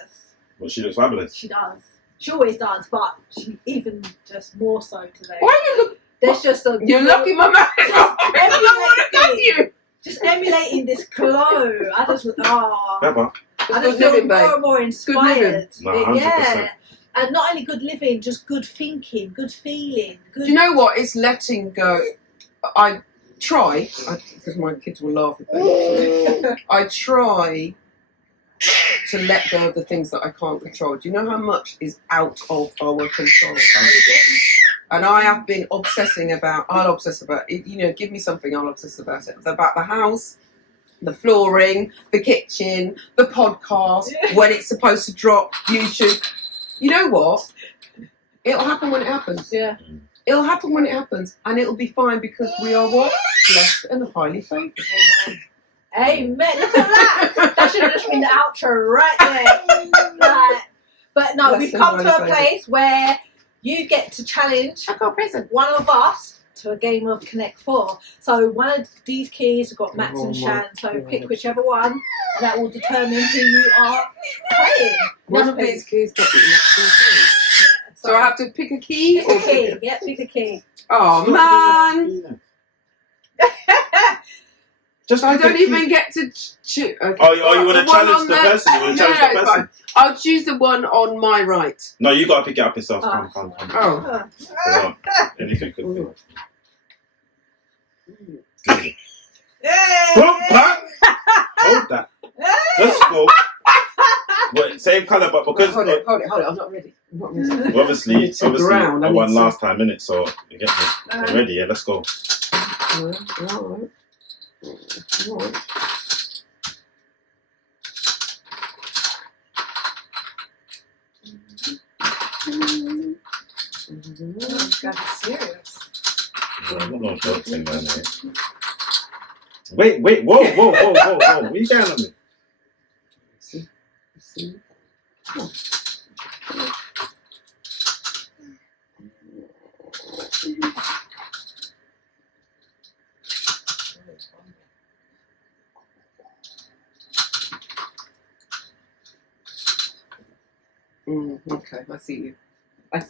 Well, she looks fabulous. She does. She always does, but she even just more so today. Why are you looking? There's just a. You're lucky, my man. I don't want to cut you. just emulating this glow. I just feel living, more babe. and more inspired. No, 100%. Yeah. And not only good living, just good thinking, good feeling. Good... Do you know what? It's letting go. I try, because my kids will laugh at me. I try to let go of the things that I can't control. Do you know how much is out of our control? And I have been obsessing about, I'll obsess about it, give me something, I'll obsess about it. About the house, the flooring, the kitchen, the podcast, when it's supposed to drop, YouTube. You know what? It'll happen when it happens. Yeah. It'll happen when it happens, and it'll be fine because we are what? Blessed and highly favoured. Amen. Look at that. That should have just been the outro right there. Like, but no, Blessed we've come and to a highly place where you get to challenge one of us to a game of Connect 4. So one of these keys have got Max and Shan, so pick whichever one, and that will determine who you are playing. One of these keys got the next key. So I have to pick a key? Pick a key. Yeah, pick a key. Oh, man. Just I don't even get to choose. Okay. Oh, you want to challenge the person? You want to challenge the person? Fine. I'll choose the one on my right. No, you got to pick it up yourself. Oh. Come. Oh. Anything could be. Hey! Hold that. Let's go. Wait, same colour, but because Hold it. I'm not ready. obviously It's a ground. I I won need last time, innit? So you get me. I'm ready. Yeah, let's go. Alright. That's serious. I'm not joking, man. Wait, whoa. What are you getting at me? See? Oh. Okay, I see you.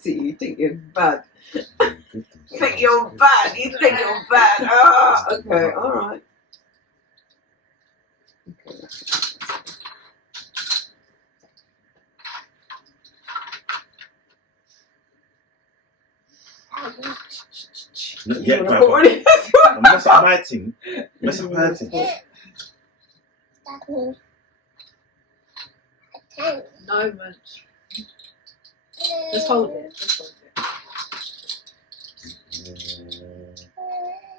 You think you're bad. You think you're bad. Ah, okay, alright. Okay, Not yet, Grandpa. Mess up my thing. No, man. Just hold it.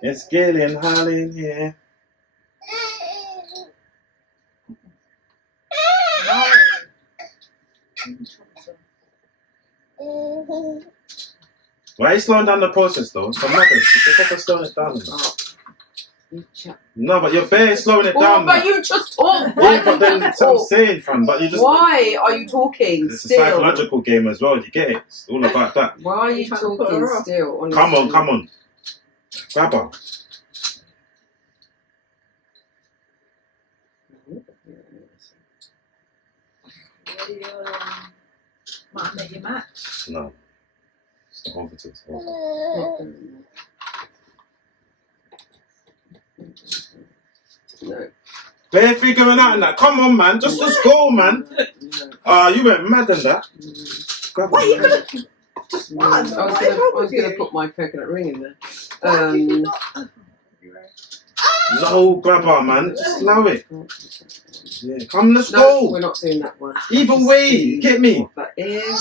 It's getting hot in here. Why are you slowing down the process though? It's for nothing. You can slow it down. No, but you're barely slowing it down. But you just talk. Yeah, but then that's what I'm saying, fam. But you just. Why are you talking It's still? a psychological game as well. You get it? It's all about that. Why are you talking still? Honestly? Come on. Grab her. Might make you match. No. It's not over till it's over. No. Bare figuring out in that. Come on, man. Just let's go, man. You went mad on that. Grab Wait, her, you man. could have just one. I was going to put my coconut ring in there. No, grab her, man. Just allow it. Yeah. Come, let's No, go. we're not doing that one. Either way, get me. What that is.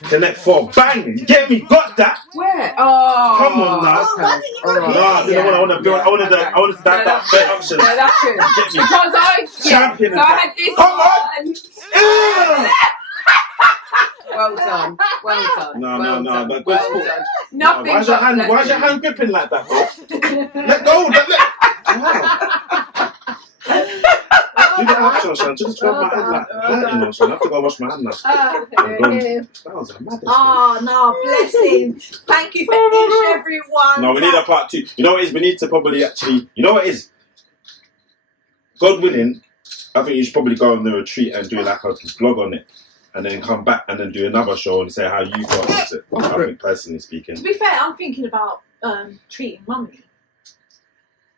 Connect 4. Bang. Get me. Got that. Where? Oh. Come on now. Okay. All right. Nah, you know what I want to build. I wanted that third option. No, that's good. Get me. Because Champion so of I that. had this Come on. one. Well done. No. But good Well sport. done. Nothing. Why's your hand gripping like that, bro? Let go. Wow. Do the action, son. Just grab my hand like that. Son. I have to go wash my hand now. That was a madness. Oh, no, blessing. Thank you for each and every one. No, we need a part 2. You know what it is? We need to probably actually. You know what it is? God willing, I think you should probably go on the retreat and do like a vlog on it. And then come back and then do another show and say how you got about it. I think, personally speaking. To be fair, I'm thinking about treating mummy.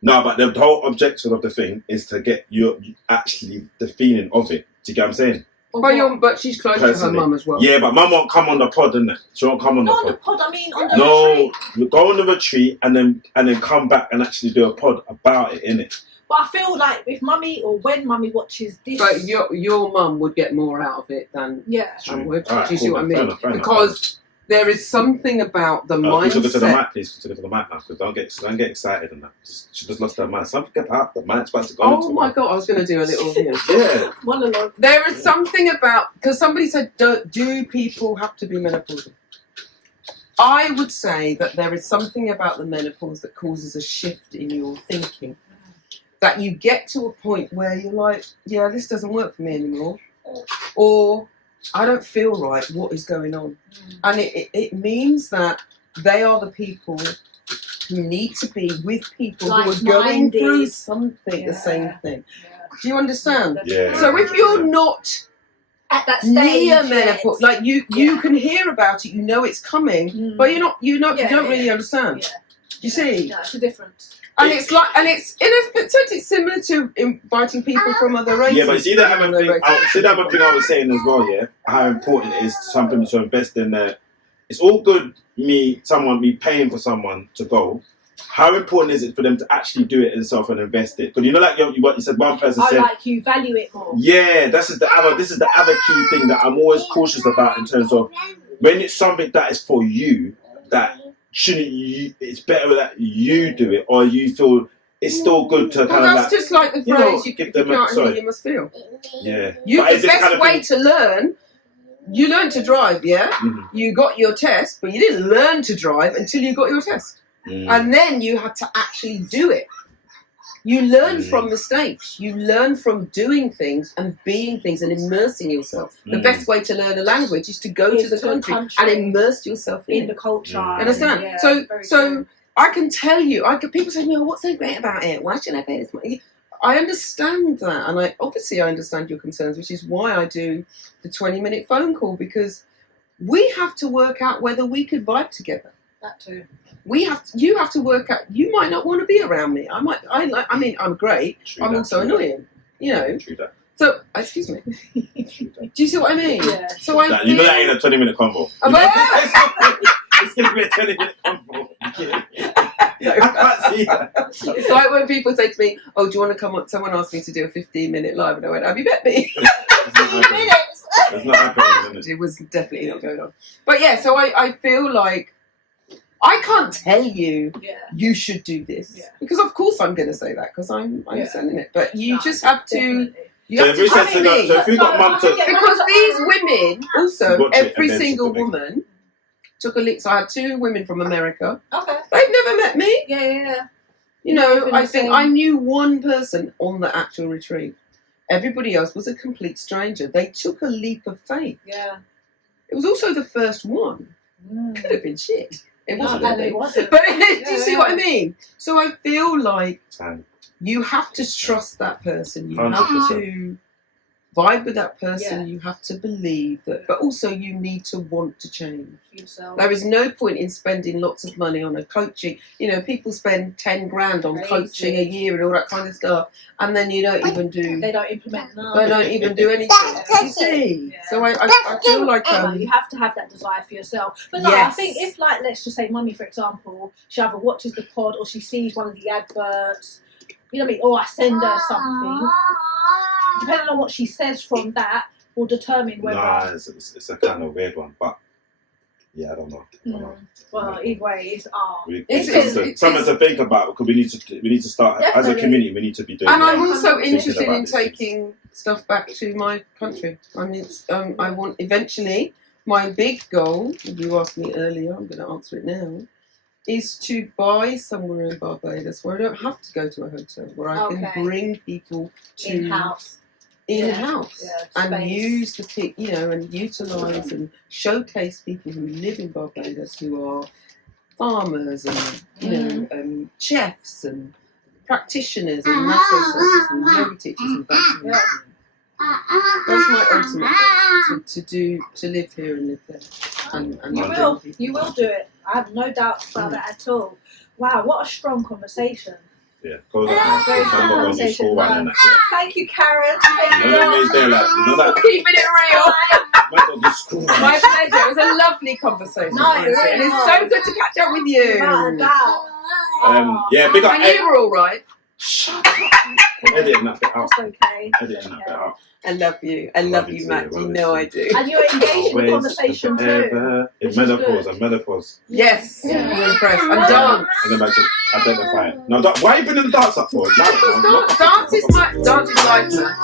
No, but the whole objective of the thing is to get you actually the feeling of it. Do you get what I'm saying? But she's close to her mum as well. Yeah, but mum won't come on the pod, innit? She won't come on the pod. Not on the pod, I mean on the retreat. No, go on the retreat and then come back and actually do a pod about it, innit? But I feel like if mummy or when mummy watches this, but your mum would get more out of it than Sam would. Right, do you see what I mean? Fair because there is something about the mindset. Can you go to the mic, please? Can you go to the mic now? Because don't get excited and that. She just lost her mind. Something about the mic's about to go. Oh my god! I was going to do a little. Yeah. Monologue. There is something about because somebody said, "Do people have to be menopausal?" I would say that there is something about the menopause that causes a shift in your thinking. That you get to a point where you're like, yeah, this doesn't work for me anymore, or I don't feel right. What is going on? And it means that they are the people who need to be with people who are going through something, the same thing. Do you understand? Yeah. So if you're not at that stage, near menopause, like you can hear about it, you know it's coming, but you don't really understand. You see? Yeah, it's a difference. And it's like, and it's in a sense, it's similar to inviting people from other races. Yeah, but see the other thing I was saying as well. Yeah, how important it is to some people to invest in their. It's all good me paying for someone to go. How important is it for them to actually do it themselves and invest it? Because you know, like what you said, one person said. Like you value it more. Yeah, this is the other key thing that I'm always cautious about in terms of when it's something that is for you that. Shouldn't you? It's better that you do it, or you feel it's still good to kind of. That's just like the phrase you can't hear, you must feel. Yeah. The best way to learn. You learned to drive, yeah. Mm-hmm. You got your test, but you didn't learn to drive until you got your test, and then you had to actually do it. You learn from mistakes. You learn from doing things and being things and immersing yourself. The best way to learn a language is to go to the country and immerse yourself in the culture. Understand? Yeah, so I can tell you. People say, "No, what's so great about it? Why should I pay this money?" I understand that, and I understand your concerns, which is why I do the 20-minute phone call, because we have to work out whether we could vibe together. That too. You have to work out. You might not want to be around me. I'm great. I'm also annoying. You know. True that. So, excuse me. Do you see what I mean? Yeah. So I you know that ain't a 20-minute convo. It's gonna be a 20-minute convo. No. I can't see that. It's like when people say to me, "Oh, do you want to come on?" Someone asked me to do a 15-minute live, and I went, "Have you met me?" 15 minutes. It's not happening, isn't it? It was definitely not going on. But yeah, so I feel like. I can't tell you you should do this because of course I'm going to say that because I'm selling it. But you just have to. You have to trust me. So if you got mum to, because these women also every single woman took a leap. So I had 2 women from America. Okay. They've never met me. Yeah. You know, I think I knew one person on the actual retreat. Everybody else was a complete stranger. They took a leap of faith. Yeah. It was also the first one. Could have been shit. It wasn't. But do you see what I mean? So I feel like you have to trust that person. You 100%. have to vibe with that person. Yeah. You have to believe that. But also you need to want to change. Yourself. There is no point in spending lots of money on a coaching. You know, people spend 10 grand on coaching a year and all that kind of stuff. And then you don't even do... They don't implement none. They don't even do anything. You see? Yeah. So I feel like... you have to have that desire for yourself. But no, I think if, like, let's just say mummy, for example, she either watches the pod or she sees one of the adverts, you know what I mean? Or I send her something. Depending on what she says from that will determine whether... Nah, it's a kind of weird one, but yeah, I don't know. Well, either way, it's It's something to think about because we need to start as a community. We need to be doing. And I'm also interested in taking stuff back to my country. I mean, I want eventually my big goal. You asked me earlier. I'm going to answer it now. Is to buy somewhere in Barbados where I don't have to go to a hotel, where I can bring people to in-house and use the and utilise and showcase people who live in Barbados who are farmers and chefs and practitioners and massage therapists and yoga teachers and that. That's my ultimate goal, to live here and live there. And you will do it. I have no doubts about that at all. Wow, what a strong conversation. Yeah, close up now. Very I'm not going to do school right conversation. now. Thank you, Karen. You know what I mean? They're like, you know that. Keeping it real. I'm not going to do school. My pleasure. It was a lovely conversation. No, it honestly. really And it's was. so good to catch up with you. Without a doubt. Yeah, big up. And you were all right. Shut up. Editing that bit out. That's okay. Editing that bit out. I love you. I love you, Matt. You know I do. And you're engaged in the Always conversation too. forever. In which is menopause, good. and menopause. Yes. Yeah. I'm impressed. And dance. And then I just identify it. Now, why are you bringing the dance up for? Dance is life, man.